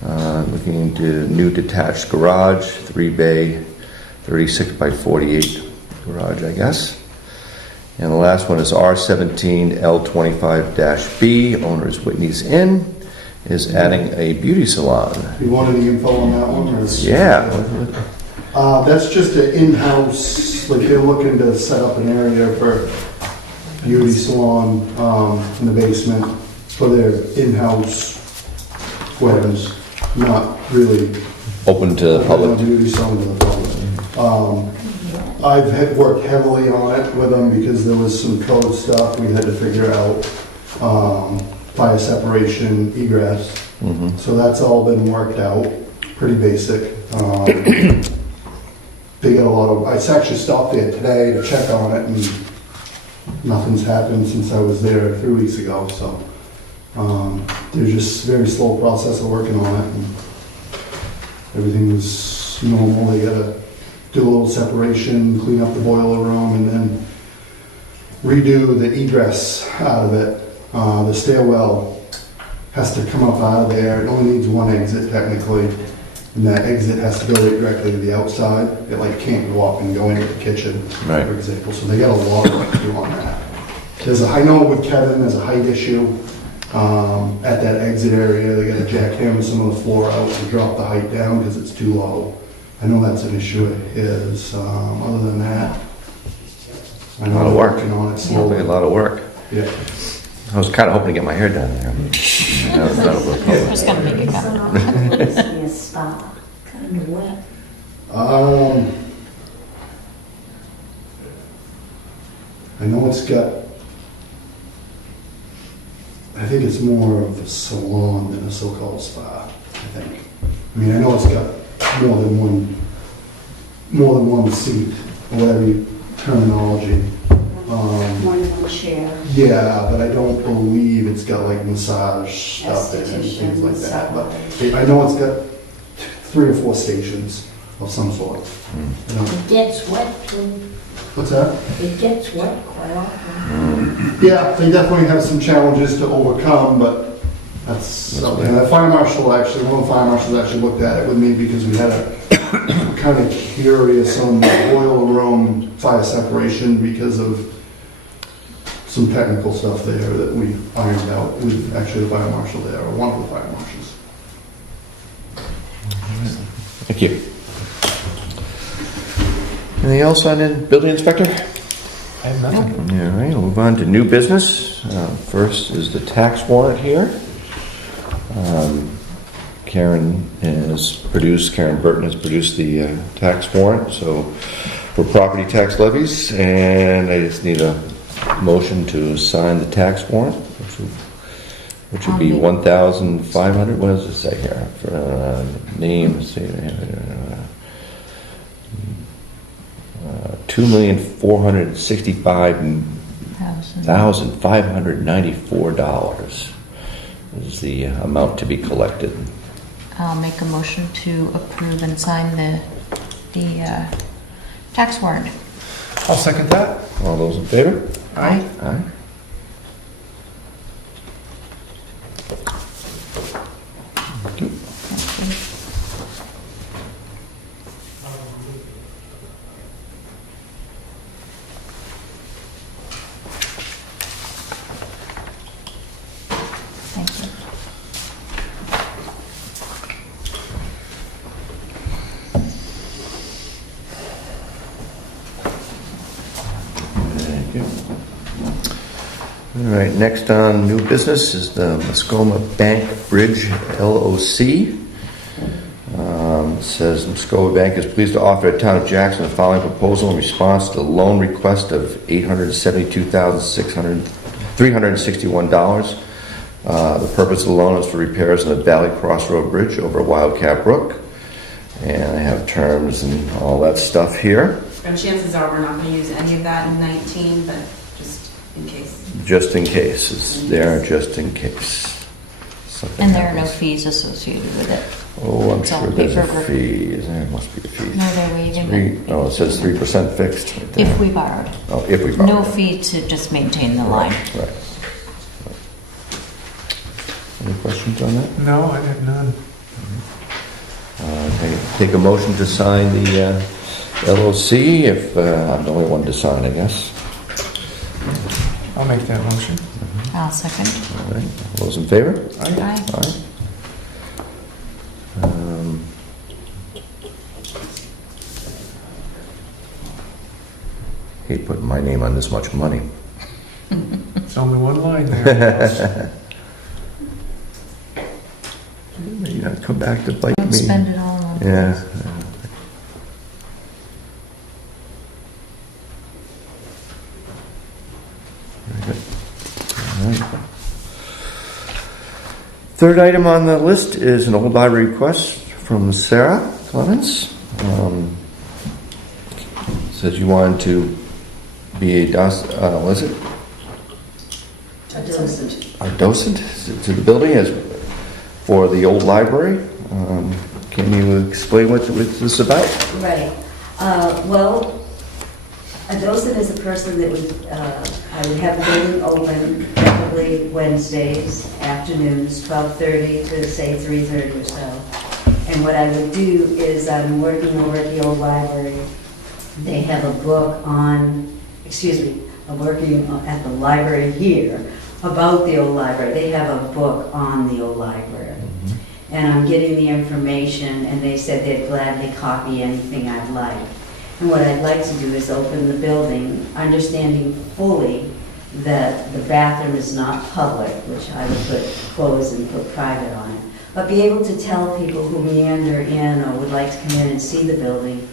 looking into new detached garage, 3-bay, 36 by 48 garage, I guess. And the last one is R17, L25-B, owner is Whitney's Inn, is adding a beauty salon. You want any info on that one? Or? Yeah. That's just an in-house, like they're looking to set up an area for beauty salon in the basement for their in-house weddings, not really Open to the public. beauty salon to the public. I've worked heavily on it with them because there was some code stuff we had to figure out. Fire separation, egress. So that's all been worked out, pretty basic. They got a lot of, I actually stopped there today to check on it and nothing's happened since I was there 3 weeks ago, so. They're just very slow process of working on it and everything was normal. They gotta do a little separation, clean up the boiler room and then redo the egress out of it. The stairwell has to come up out of there. It only needs one exit technically, and that exit has to go right directly to the outside. It can't go up and go into the kitchen, Right. for example. So they got a lot of work to do on that. I know with Kevin, there's a height issue at that exit area. They got to jackhammer some of the floor out and drop the height down because it's too low. I know that's an issue. It is. Other than that, I know A lot of they're work. working on it Sounds like a slowly. lot of work. Yeah. I was kind of hoping to get my hair done there. That'll go public. Just gonna make it come. Yeah, stop. Kind of wet. I know it's got, I think it's more of a salon than a so-called spa, I think. I mean, I know it's got more than one seat, or whatever terminology. More than one chair. Yeah, but I don't believe it's got massage stuff in it and things like that. But I know it's got 3 or 4 stations of some sort. You know? It gets wet too. What's that? It gets wet quite often. Yeah, they definitely have some challenges to overcome, but that's something. The fire marshal one of the fire marshals actually looked at it with me because we had kind of curious on the boiler room fire separation because of some technical stuff there that we ironed out with actually the fire marshal there, or one of the fire marshals. Thank you. Anything else on the building inspector? I have nothing. All right, we'll move on to new business. First is the tax warrant here. Karen Burton has produced the tax warrant, so for property tax levies, and I just need a motion to sign the tax warrant, which would be 1,500, what does it say here? For name, say, 2,465,594 is the amount to be collected. I'll make a motion to approve and sign the tax warrant. I'll second that. All those in favor? Aye. Aye. Thank you. Thank you. Thank you. All right, next on new business is the Muskoma Bank Bridge LOC. It says Muskoma Bank is pleased to offer the town of Jackson the following proposal in response to the loan request of $872,361. The purpose of the loan is for repairs on the Valley Crossroad Bridge over Wildcat Brook. And I have terms and all that stuff here. And chances are we're not going to use any of that in 19, but just in case. Just in case, it's there just in case. Something And there are no happens. fees associated with it. Oh, I'm It's all sure there's a paperwork. fee. There must be a fee. No, they're waiving it. Oh, it says 3% fixed. right there. If we borrowed. Oh, if we borrow. No fee to just maintain the line. Right. Any questions on that? No, I have none. Take a motion to sign the LOC if I'm the only one to sign, I guess. I'll make that motion. I'll second. All right. All those in favor? Aye. Aye. Hate putting my name on this much money. It's only one line there. You gotta come back to bite Don't me. spend it all on. Yeah. Very good. All right. Third item on the list is an old library request from Sarah Clemens. Says you wanted to be a docent to the building as for the old library. Can you explain what this is about? Right. Well, a docent is a person that would, I would have the building open probably Wednesdays, afternoons, 12:30 to say 3:30 or so. And what I would do is I'm working over at the old library. They have a book on, I'm working at the library here about the old library. They have a book on the old library. And I'm getting the information, and they said they'd gladly copy anything I'd like. And what I'd like to do is open the building, understanding fully that the bathroom is not public, which I would close and put private on it, but be able to tell people who meander in or would like to come in and see the building,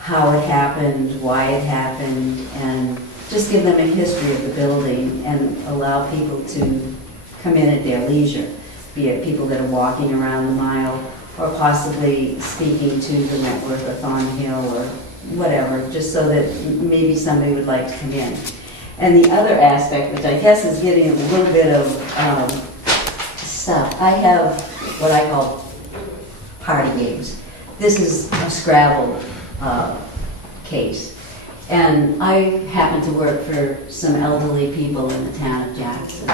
how it happened, why it happened, and just give them a history of the building and allow people to come in at their leisure, be it people that are walking around the mile or possibly speaking to the network or Thornhill or whatever, just so that maybe somebody would like to come in. And the other aspect, which I guess is getting a little bit of stuff, I have what I call party games. This is a Scrabble case. And I happen to work for some elderly people in the town of Jackson.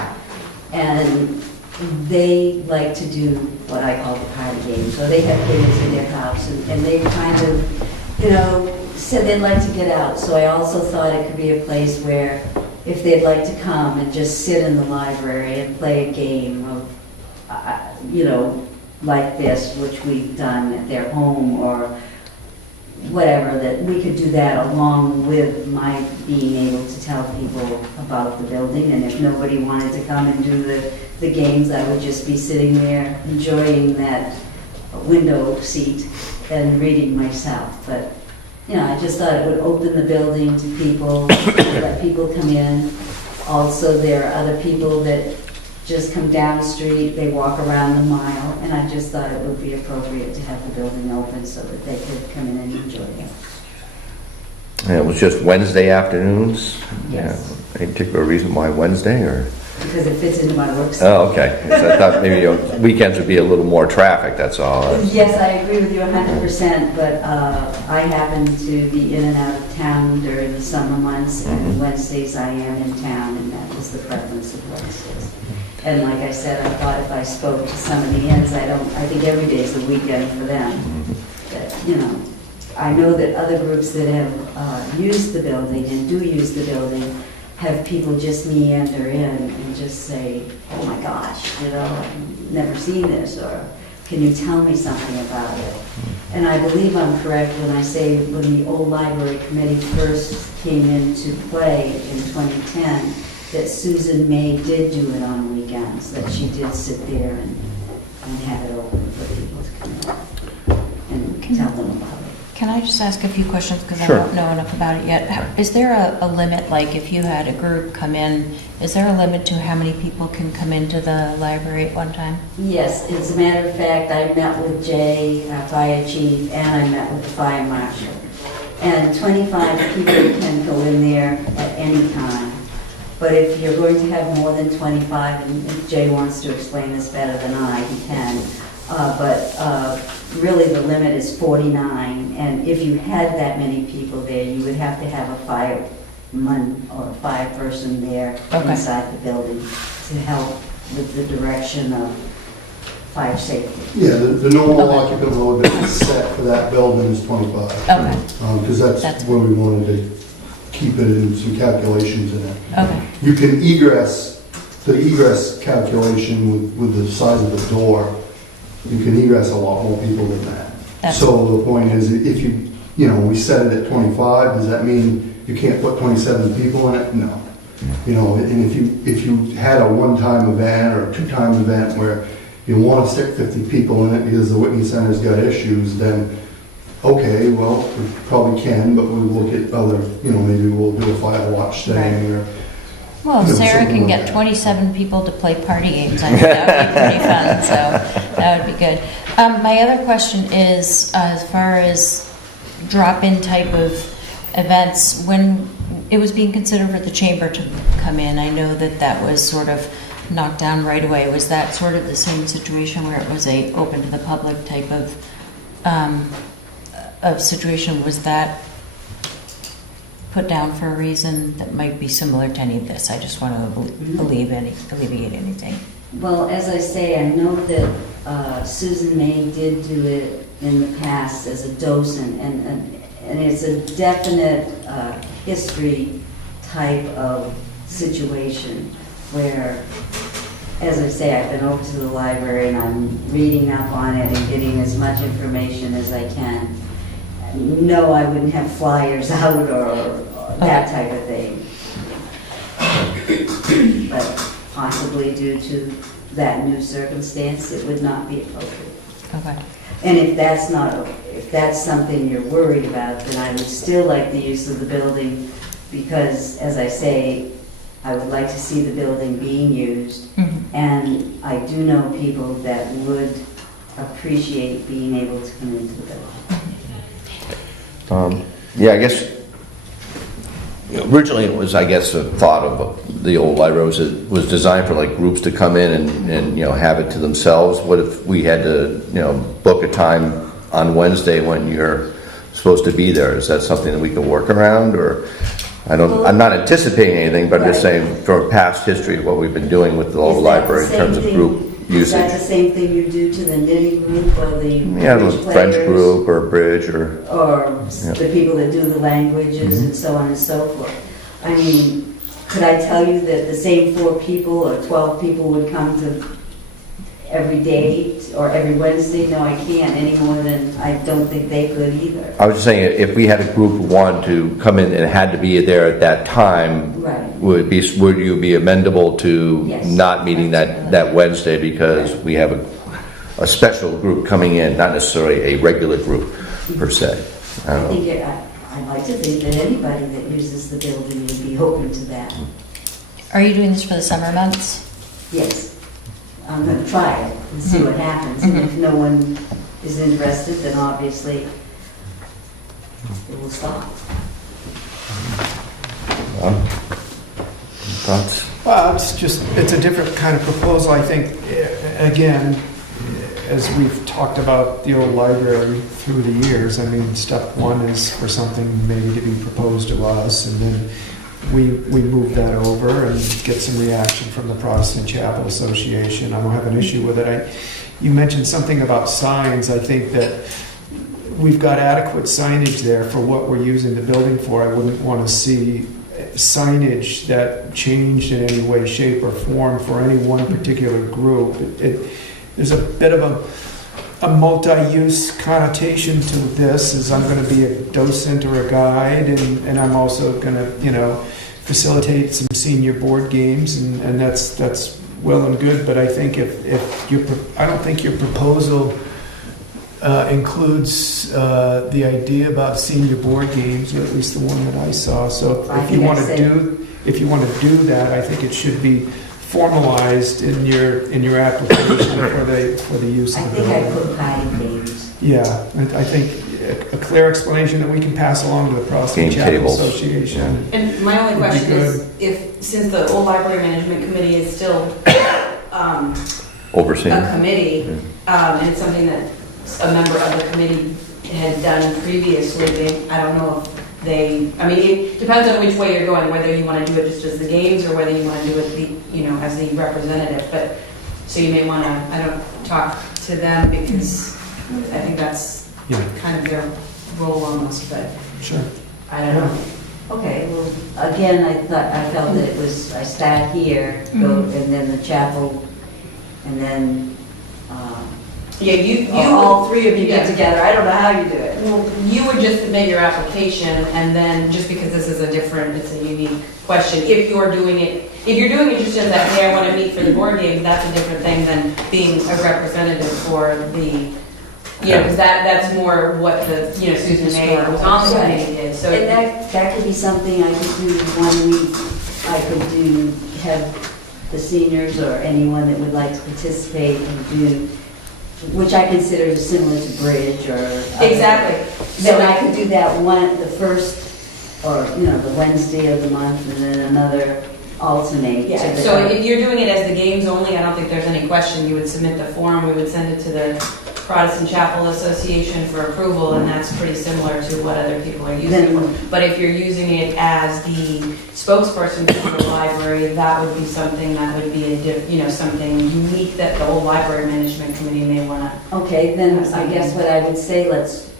And they like to do what I call the party game. So they have kids in their house, and they kind of, said they'd like to get out. So I also thought it could be a place where if they'd like to come and just sit in the library and play a game of, like this, which we've done at their home or whatever, that we could do that along with my being able to tell people about the building. And if nobody wanted to come and do the games, I would just be sitting there enjoying that window seat and reading myself. But, I just thought it would open the building to people, let people come in. Also, there are other people that just come down the street, they walk around the mile, and I just thought it would be appropriate to have the building open so that they could come in and enjoy it. And it was just Wednesday afternoons? Yes. Yeah. Any particular reason why Wednesday, or? Because it fits into my work schedule. Oh, okay. So I thought maybe weekends would be a little more traffic, that's all. Yes, I agree with you 100%, but I happen to be in and out of town during the summer months, and Wednesdays I am in town, and that was the preference of Wednesdays. And like I said, I thought if I spoke to some of the inns, I think every day is the weekend for them. But, I know that other groups that have used the building and do use the building have people just meander in and just say, oh my gosh, I've never seen this, or can you tell me something about it? And I believe I'm correct when I say when the old library committee first came into play in 2010, that Susan May did do it on weekends, that she did sit there and have it open for people to come in and tell them about it. Can I just ask a few questions, because Sure. I don't know enough about it yet? Is there a limit, like if you had a group come in, is there a limit to how many people can come into the library at one time? Yes, as a matter of fact, I met with Jay, our fire chief, and I met with the fire marshal. And 25 people can go in there at any time. But if you're going to have more than 25, and if Jay wants to explain this better than I, he can. Really the limit is 49, and if you had that many people there, you would have to have a fireman or a fire person there inside the building to help with the direction of fire safety. Yeah, the normal occupant load that is set for that building is 25. Okay. Because that's where we wanted to keep it in some calculations in it. Okay. You can the egress calculation with the size of the door, you can egress a lot more people than that. So the point is, if we set it at 25, does that mean you can't put 27 people in it? No. And if you had a one-time event or a two-time event where you want to stick 50 people in it because the Whitney Center's got issues, then okay, well, we probably can, but we'll look at other, maybe we'll do a fire watch thing or. Well, if Sarah something can like get that. 27 people to play party games, I think that would be pretty fun, so that would be good. My other question is, as far as drop-in type of events, when it was being considered for the chamber to come in, I know that was sort of knocked down right away. Was that sort of the same situation where it was a open to the public type of situation? Was that put down for a reason that might be similar to any of this? I just want to alleviate anything. Well, as I say, I know that Susan May did do it in the past as a docent, and it's a definite history type of situation where, as I say, I've been over to the library and I'm reading up on it and getting as much information as I can. No, I wouldn't have flyers out or that type of thing. But possibly due to that new circumstance, it would not be appropriate. Okay. And if that's something you're worried about, then I would still like the use of the building because, as I say, I would like to see the building being used. Mm-hmm. And I do know people that would appreciate being able to come into the building. Yeah, I guess originally it was, a thought of the old library was designed for like groups to come in and have it to themselves. What if we had to book a time on Wednesday when you're supposed to be there? Is that something that we can work around, or I'm not anticipating anything, but I'm just saying from past history what we've been doing with the old library in terms of group Is that the usage. same thing you do to the knitting group or the bridge French players? group or bridge or Or the people that do the languages and so on and so forth. I mean, could I tell you that the same 4 people or 12 people would come to every day or every Wednesday? No, I can't, any more than I don't think they could either. I was just saying, if we had a group of 1 to come in and had to be there at that time, Right. would you be amendable to Yes. not meeting that Wednesday because we have a special group coming in, not necessarily a regular group per se? I I don't know. think, I'd like to think that anybody that uses the building would be open to that. Are you doing this for the summer months? Yes, I'm gonna try it and see what happens. And if no one is interested, then obviously it will stop. Thoughts? Well, it's a different kind of proposal, I think, again, as we've talked about the old library through the years. I mean, step 1 is for something maybe to be proposed to us, and then we move that over and get some reaction from the Protestant Chapel Association. I don't have an issue with it. You mentioned something about signs. I think that we've got adequate signage there for what we're using the building for. I wouldn't want to see signage that changed in any way, shape, or form for any one particular group. There's a bit of a multi-use connotation to this, as I'm going to be a docent or a guide, and I'm also going to, facilitate some senior board games, and that's well and good. But I think I don't think your proposal includes the idea about senior board games, or at least the one that I saw. So if you want to do that, I think it should be formalized in your application for the use I of the think I building. put guiding games. Yeah, and I think a clear explanation that we can pass along to the Protestant Game Chapel tables. Association. And my only Would be question is, since the old library management committee is still Overseeing? a committee, and it's something that a member of the committee had done previously, I don't know if it depends on which way you're going, whether you want to do it just as the games or whether you want to do it, as the representative. But, so you may want to, talk to them, because I think that's kind of their role almost, but Sure. I don't know. Okay, well, again, I felt that it was, I start here, go, and then the chapel, and then, Yeah, you all 3 of you get together. I don't know how you do it. Well, you would just submit your application, and then, just because this is it's a unique question, if you're doing it just as that, hey, I want to meet for the board games, that's a different thing than being a representative for the, because that's more what the, Susan May, who's on the committee is, so. And that could be something I could do 1 week. I could have the seniors or anyone that would like to participate and do, which I consider similar to bridge or. Exactly. Then I could do that the first, or, the Wednesday of the month, and then another alternate. Yeah, so if you're doing it as the games only, I don't think there's any question. You would submit the form, we would send it to the Protestant Chapel Association for approval, and that's pretty similar to what other people are using it for. But if you're using it as the spokesperson for the library, that would be something that would be something unique that the old library management committee may want to. Okay, then I guess what I would say, let's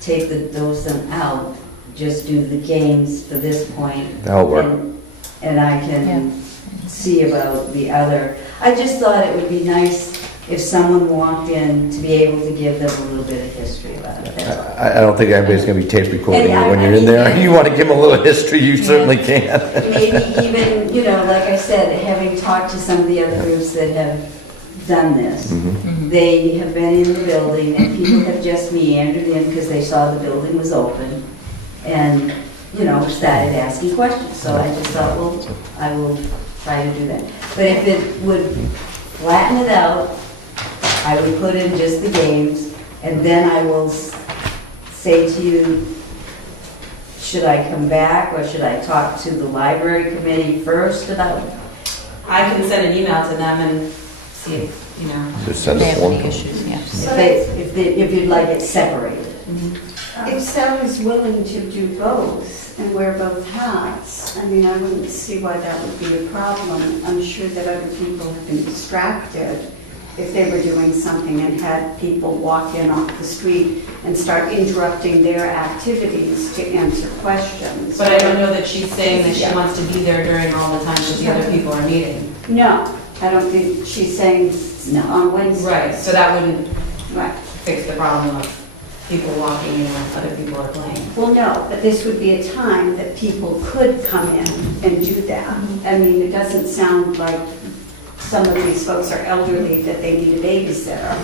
take those out, just do the games for this point. That'll work. And I can see about the other. I just thought it would be nice if someone walked in to be able to give them a little bit of history about it. I don't think anybody's going to be tape recording you And when you're in there. You want to give them a little history, you certainly can. Maybe even, like I said, having talked to some of the other groups that have done this, they have been in the building and people have just meandered in because they saw the building was open and, started asking questions. So I just thought, well, I will try to do that. But if it would flatten it out, I would put in just the games, and then I will say to you, should I come back, or should I talk to the library committee first about it? I can send an email to them and see if, Just send They a have form. any issues, yes. If you'd like it separated. If Sarah's willing to do both and wear both hats, I wouldn't see why that would be a problem. I'm sure that other people have been distracted if they were doing something and had people walk in off the street and start interrupting their activities to answer questions. But I don't know that she's saying that she wants to be there during all the times that the other people are meeting. No, I don't think she's saying on Wednesday. Right, so that wouldn't Right. fix the problem of people walking in when other people are playing. Well, no, but this would be a time that people could come in and do that. I mean, it doesn't sound like some of these folks are elderly, that they need a babysitter.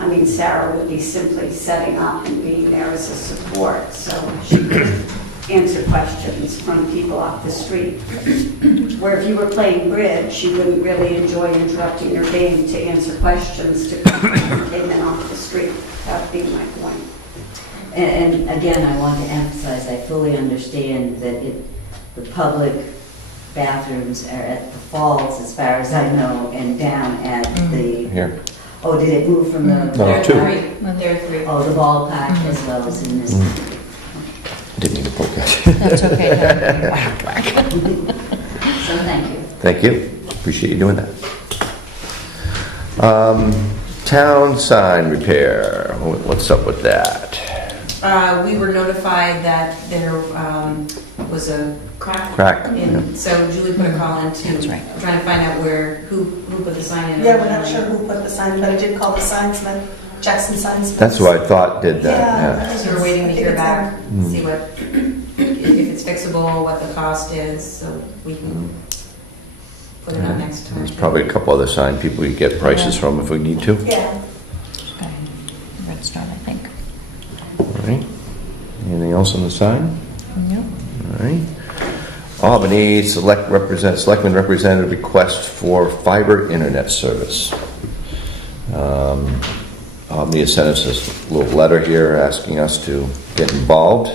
I mean, Sarah would be simply setting up and being there as a support, so she could answer questions from people off the street. Where if you were playing bridge, you wouldn't really enjoy interrupting your game to answer questions to people who came in off the street. That would be my point. And again, I want to emphasize, I fully understand that the public bathrooms are at the falls, as far as I know, and down at the, Here. oh, did it move from the? No, There are two. three. There are three. Oh, the ballpark as well as in this. Didn't mean to poke at. That's okay. So thank you. Thank you. Appreciate you doing that. Town sign repair. What's up with that? We were notified that there was a crack. Crack, And so Julie put a call in to, That's right. trying to find out who put the sign in. Yeah, we're not sure who put the sign, but I did call the signsman, Jackson Signsman. That's what I thought did that, yeah. So we're waiting to I think hear it's back, Mm. see what, if it's fixable, what the cost is, so we can put it on next time. There's probably a couple other sign people we get prices from if we need to. Yeah. Okay. Redstone, I think. All right. Anything else on the sign? Nope. All right. Albany Selectmen representative request for fiber internet service. Albany has sent us this little letter here asking us to get involved.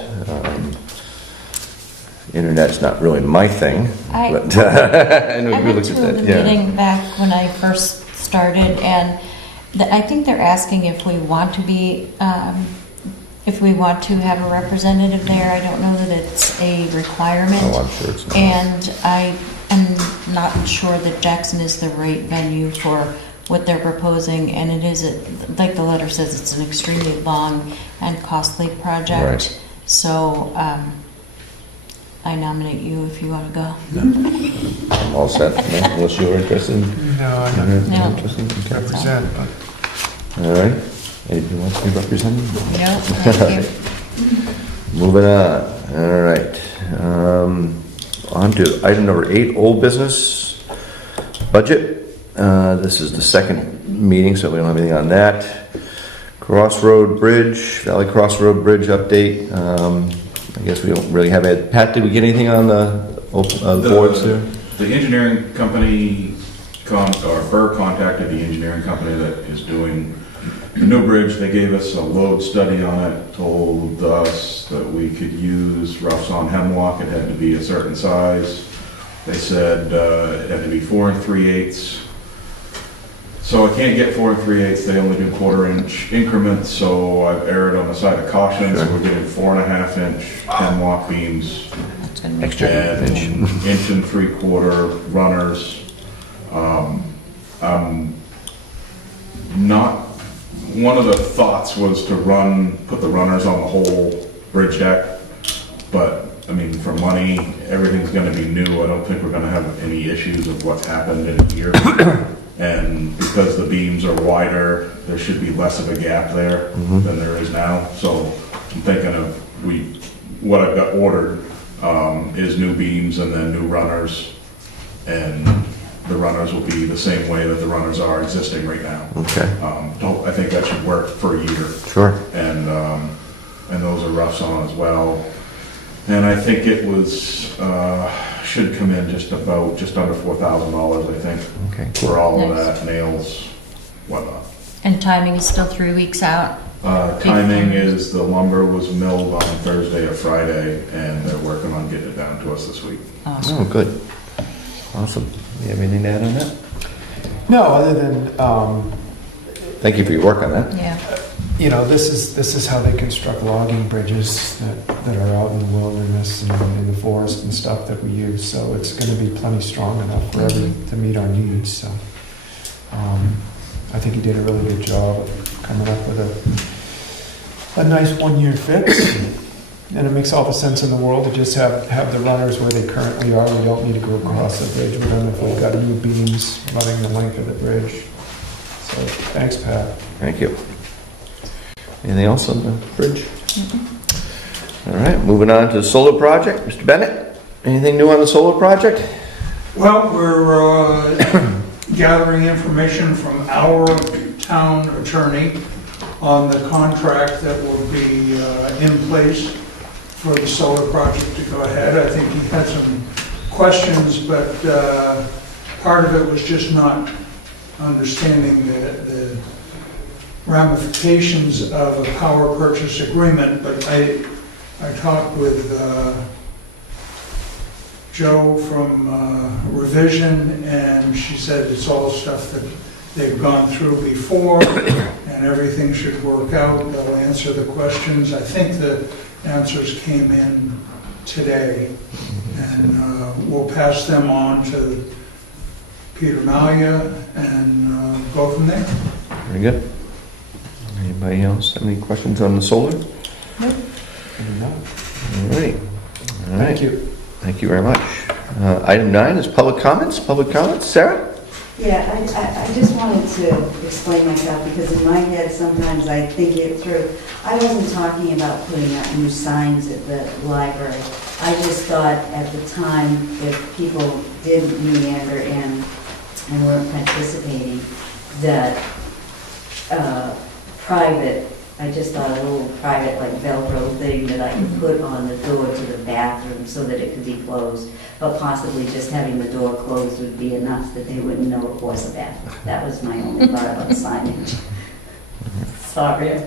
Internet's not really my thing, but I know I we went looked to at the that. Yeah. meeting back when I first started, and I think they're asking if we want to be, if we want to have a representative there. I don't know that it's a requirement. Oh, I'm sure it's not. And I am not sure that Jackson is the right venue for what they're proposing, and it is, like the letter says, it's an extremely long and costly project. Right. So I nominate you if you want to go. I'm all set, no? Unless you're interested. No, I'm not No. Interested? Okay. represent, but All right. Anything else to be represented? No, thank you. Moving on. All right. On to item number 8, old business budget. This is the second meeting, so we don't have anything on that. Crossroad Bridge, Valley Crossroad Bridge update. I guess we don't really have it. Pat, did we get anything on the boards there? The engineering company, or Burr contacted the engineering company that is doing the new bridge. They gave us a load study on it, told us that we could use roughs on Hemlock. It had to be a certain size. They said it had to be 4 3/8. So I can't get 4 3/8. They only do 1/4-inch increments, so I've erred on the side of caution. So we're getting 4.5-inch Hemlock beams. That's gonna make Extra And inch. 1 3/4 runners. Not, one of the thoughts was to put the runners on the whole bridge deck, but, I mean, for money, everything's gonna be new. I don't think we're gonna have any issues of what's happened in a year. And because the beams are wider, there should be less of a gap there than there is now. So I'm thinking of, what I've got ordered is new beams and then new runners. And the runners will be the same way that the runners are existing right now. Okay. I think that should work for a year. Sure. And those are roughs on as well. And I think it was, should come in just under $4,000, I think. Okay, cool. For all of Nice. that, nails, whatnot. And timing is still 3 weeks out. Timing is the lumber was milled on Thursday or Friday, and they're working on getting it down to us this week. Awesome. Oh, good. Awesome. You have anything to add on that? no, other than, Thank you for your work on that. Yeah. you know, this is how they construct logging bridges that are out in the wilderness and in the forest and stuff that we use. So it's going to be plenty strong enough for to meet our needs. So I think he did a really good job of coming up with a nice one-year fix. And it makes all the sense in the world to just have the runners where they currently are. We don't need to go across the bridge with them if we've got new beams running the length of the bridge. So, thanks, Pat. Thank you. Anything else on the bridge? All right, moving on to the solar project. Mr. Bennett, anything new on the solar project? Well, we're gathering information from our town attorney on the contract that will be in place for the solar project to go ahead. I think he had some questions, but part of it was just not understanding the ramifications of a power purchase agreement. But I talked with Joe from Revision, and she said it's all stuff that they've gone through before, and everything should work out. They'll answer the questions. I think the answers came in today, and we'll pass them on to Peter Malia and go from there. Very good. Anybody else have any questions on the solar? No. All right. Thank you. Thank you very much. Item 9 is public comments. Public comments, Sarah? Yeah, I just wanted to explain myself, because in my head, sometimes I think it through. I wasn't talking about putting up new signs at the library. I just thought at the time, if people did meander in and weren't participating, that I just thought a little private, like Velcro thing that I could put on the door to the bathroom so that it could be closed. But possibly just having the door closed would be enough that they wouldn't know it was a bathroom. That was my only thought about signage. Sorry.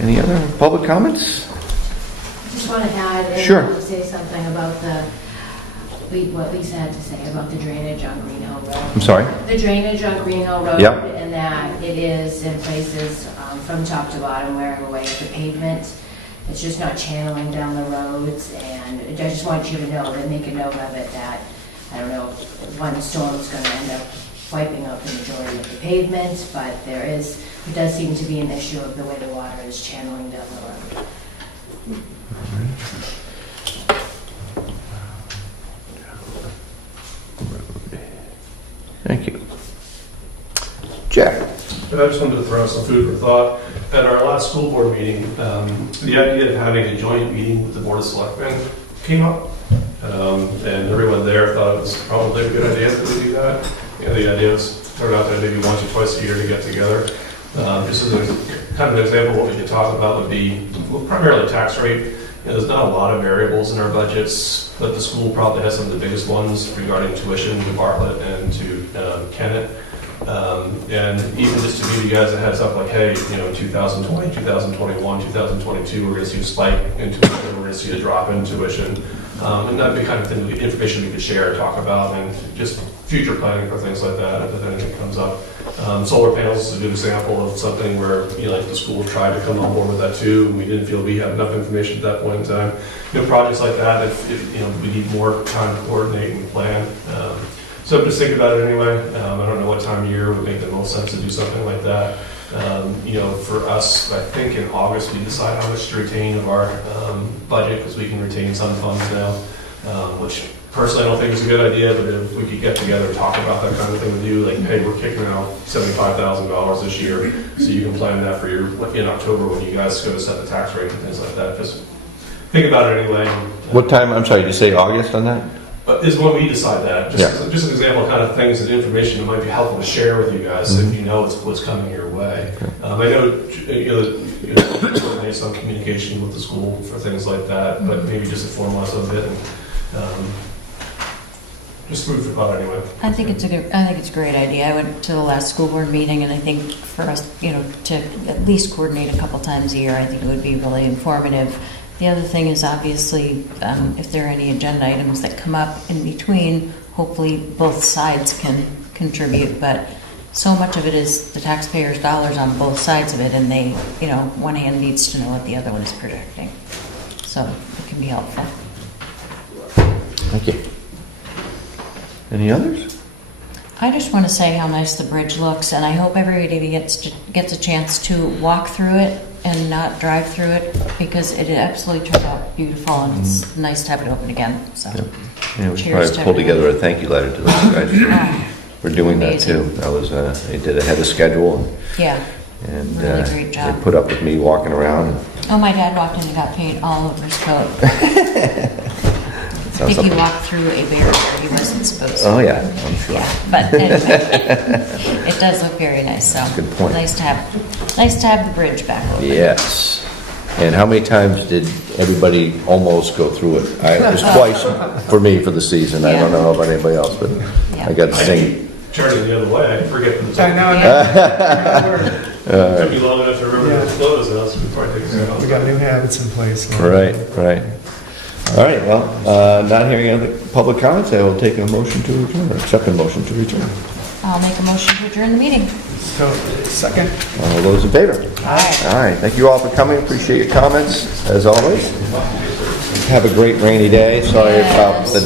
Any other public comments? I just want to add and say something about what Lisa had to say about the drainage on Green Hill Road. I'm sorry? The drainage on Green Hill Road, Yep. and that it is in places from top to bottom wearing away at the pavement. It's just not channeling down the roads, and I just want you to know, that make a note of it, that, I don't know, one storm is going to end up wiping out the majority of the pavement, but it does seem to be an issue of the way the water is channeling down the road. Thank you. Jack? But I just wanted to throw out some food for thought. At our last school board meeting, the idea of having a joint meeting with the Board of Selectmen came up. And everyone there thought it was probably a good idea that we do that. The idea was turned out that maybe once or twice a year to get together. Just as a kind of an example, what we could talk about would be primarily tax rate. There's not a lot of variables in our budgets, but the school probably has some of the biggest ones regarding tuition to Bartlett and to Kennett. And even just to give you guys a heads up, like, hey, 2020, 2021, 2022, we're going to see a spike in tuition, we're going to see a drop in tuition. And that'd be kind of information we could share and talk about, and just future planning for things like that if anything comes up. Solar panels is a good example of something where, like the school tried to come on board with that too, and we didn't feel we had enough information at that point in time. Projects like that, if we need more time to coordinate and plan. So just think about it anyway. I don't know what time of year would make the most sense to do something like that. For us, I think in August we decide how much to retain of our budget, because we can retain some funds now, which personally I don't think is a good idea, but if we could get together and talk about that kind of thing with you, like, hey, we're kicking out $75,000 this year, so you can plan that for in October when you guys go to set the tax rate and things like that. Just think about it anyway. What time, I'm sorry, did you say August on that? Is when we decide that. Just an example of kind of things and information that might be helpful to share with you guys, if you know what's coming your way. I know there's some communication with the school for things like that, but maybe just inform us of it. And, just food for thought anyway. I think it's a great idea. I went to the last school board meeting, and I think for us, to at least coordinate a couple times a year, I think it would be really informative. The other thing is obviously, if there are any agenda items that come up in between, hopefully both sides can contribute, but so much of it is the taxpayers' dollars on both sides of it, and they, one hand needs to know what the other one is projecting. So it can be helpful. Thank you. Any others? I just want to say how nice the bridge looks, and I hope everybody gets a chance to walk through it and not drive through it, because it absolutely turned out beautiful, and it's nice to have it open again, so. Yeah, we should Cheers probably to pull together a everyone. thank you letter to those guys for doing that too. Amazing. That was, they did ahead of schedule, Yeah. and Really great job. they put up with me walking around. Oh, my dad walked in and got paint all over his coat. I think he walked through a barrier he wasn't supposed to. Oh, yeah, I'm sure. Yeah, but anyway, it does look very nice, so. Good point. Nice to have the bridge back open. Yes. And how many times did everybody almost go through it? It was twice for me for the season. I don't know about anybody else, but Yeah. I got to sing. Turning the other way, I forget the I know, It took me long enough to remember to close, and that's before I take a second. we got new habits in place. Right, right. All right, well, not hearing any other public comments, I will take a motion to adjourn, or accept a motion to return. I'll make a motion to adjourn the meeting. So, second? All those in favor? Aye. All right, thank you all for coming, appreciate your comments, as always. Have a great rainy day, sorry about the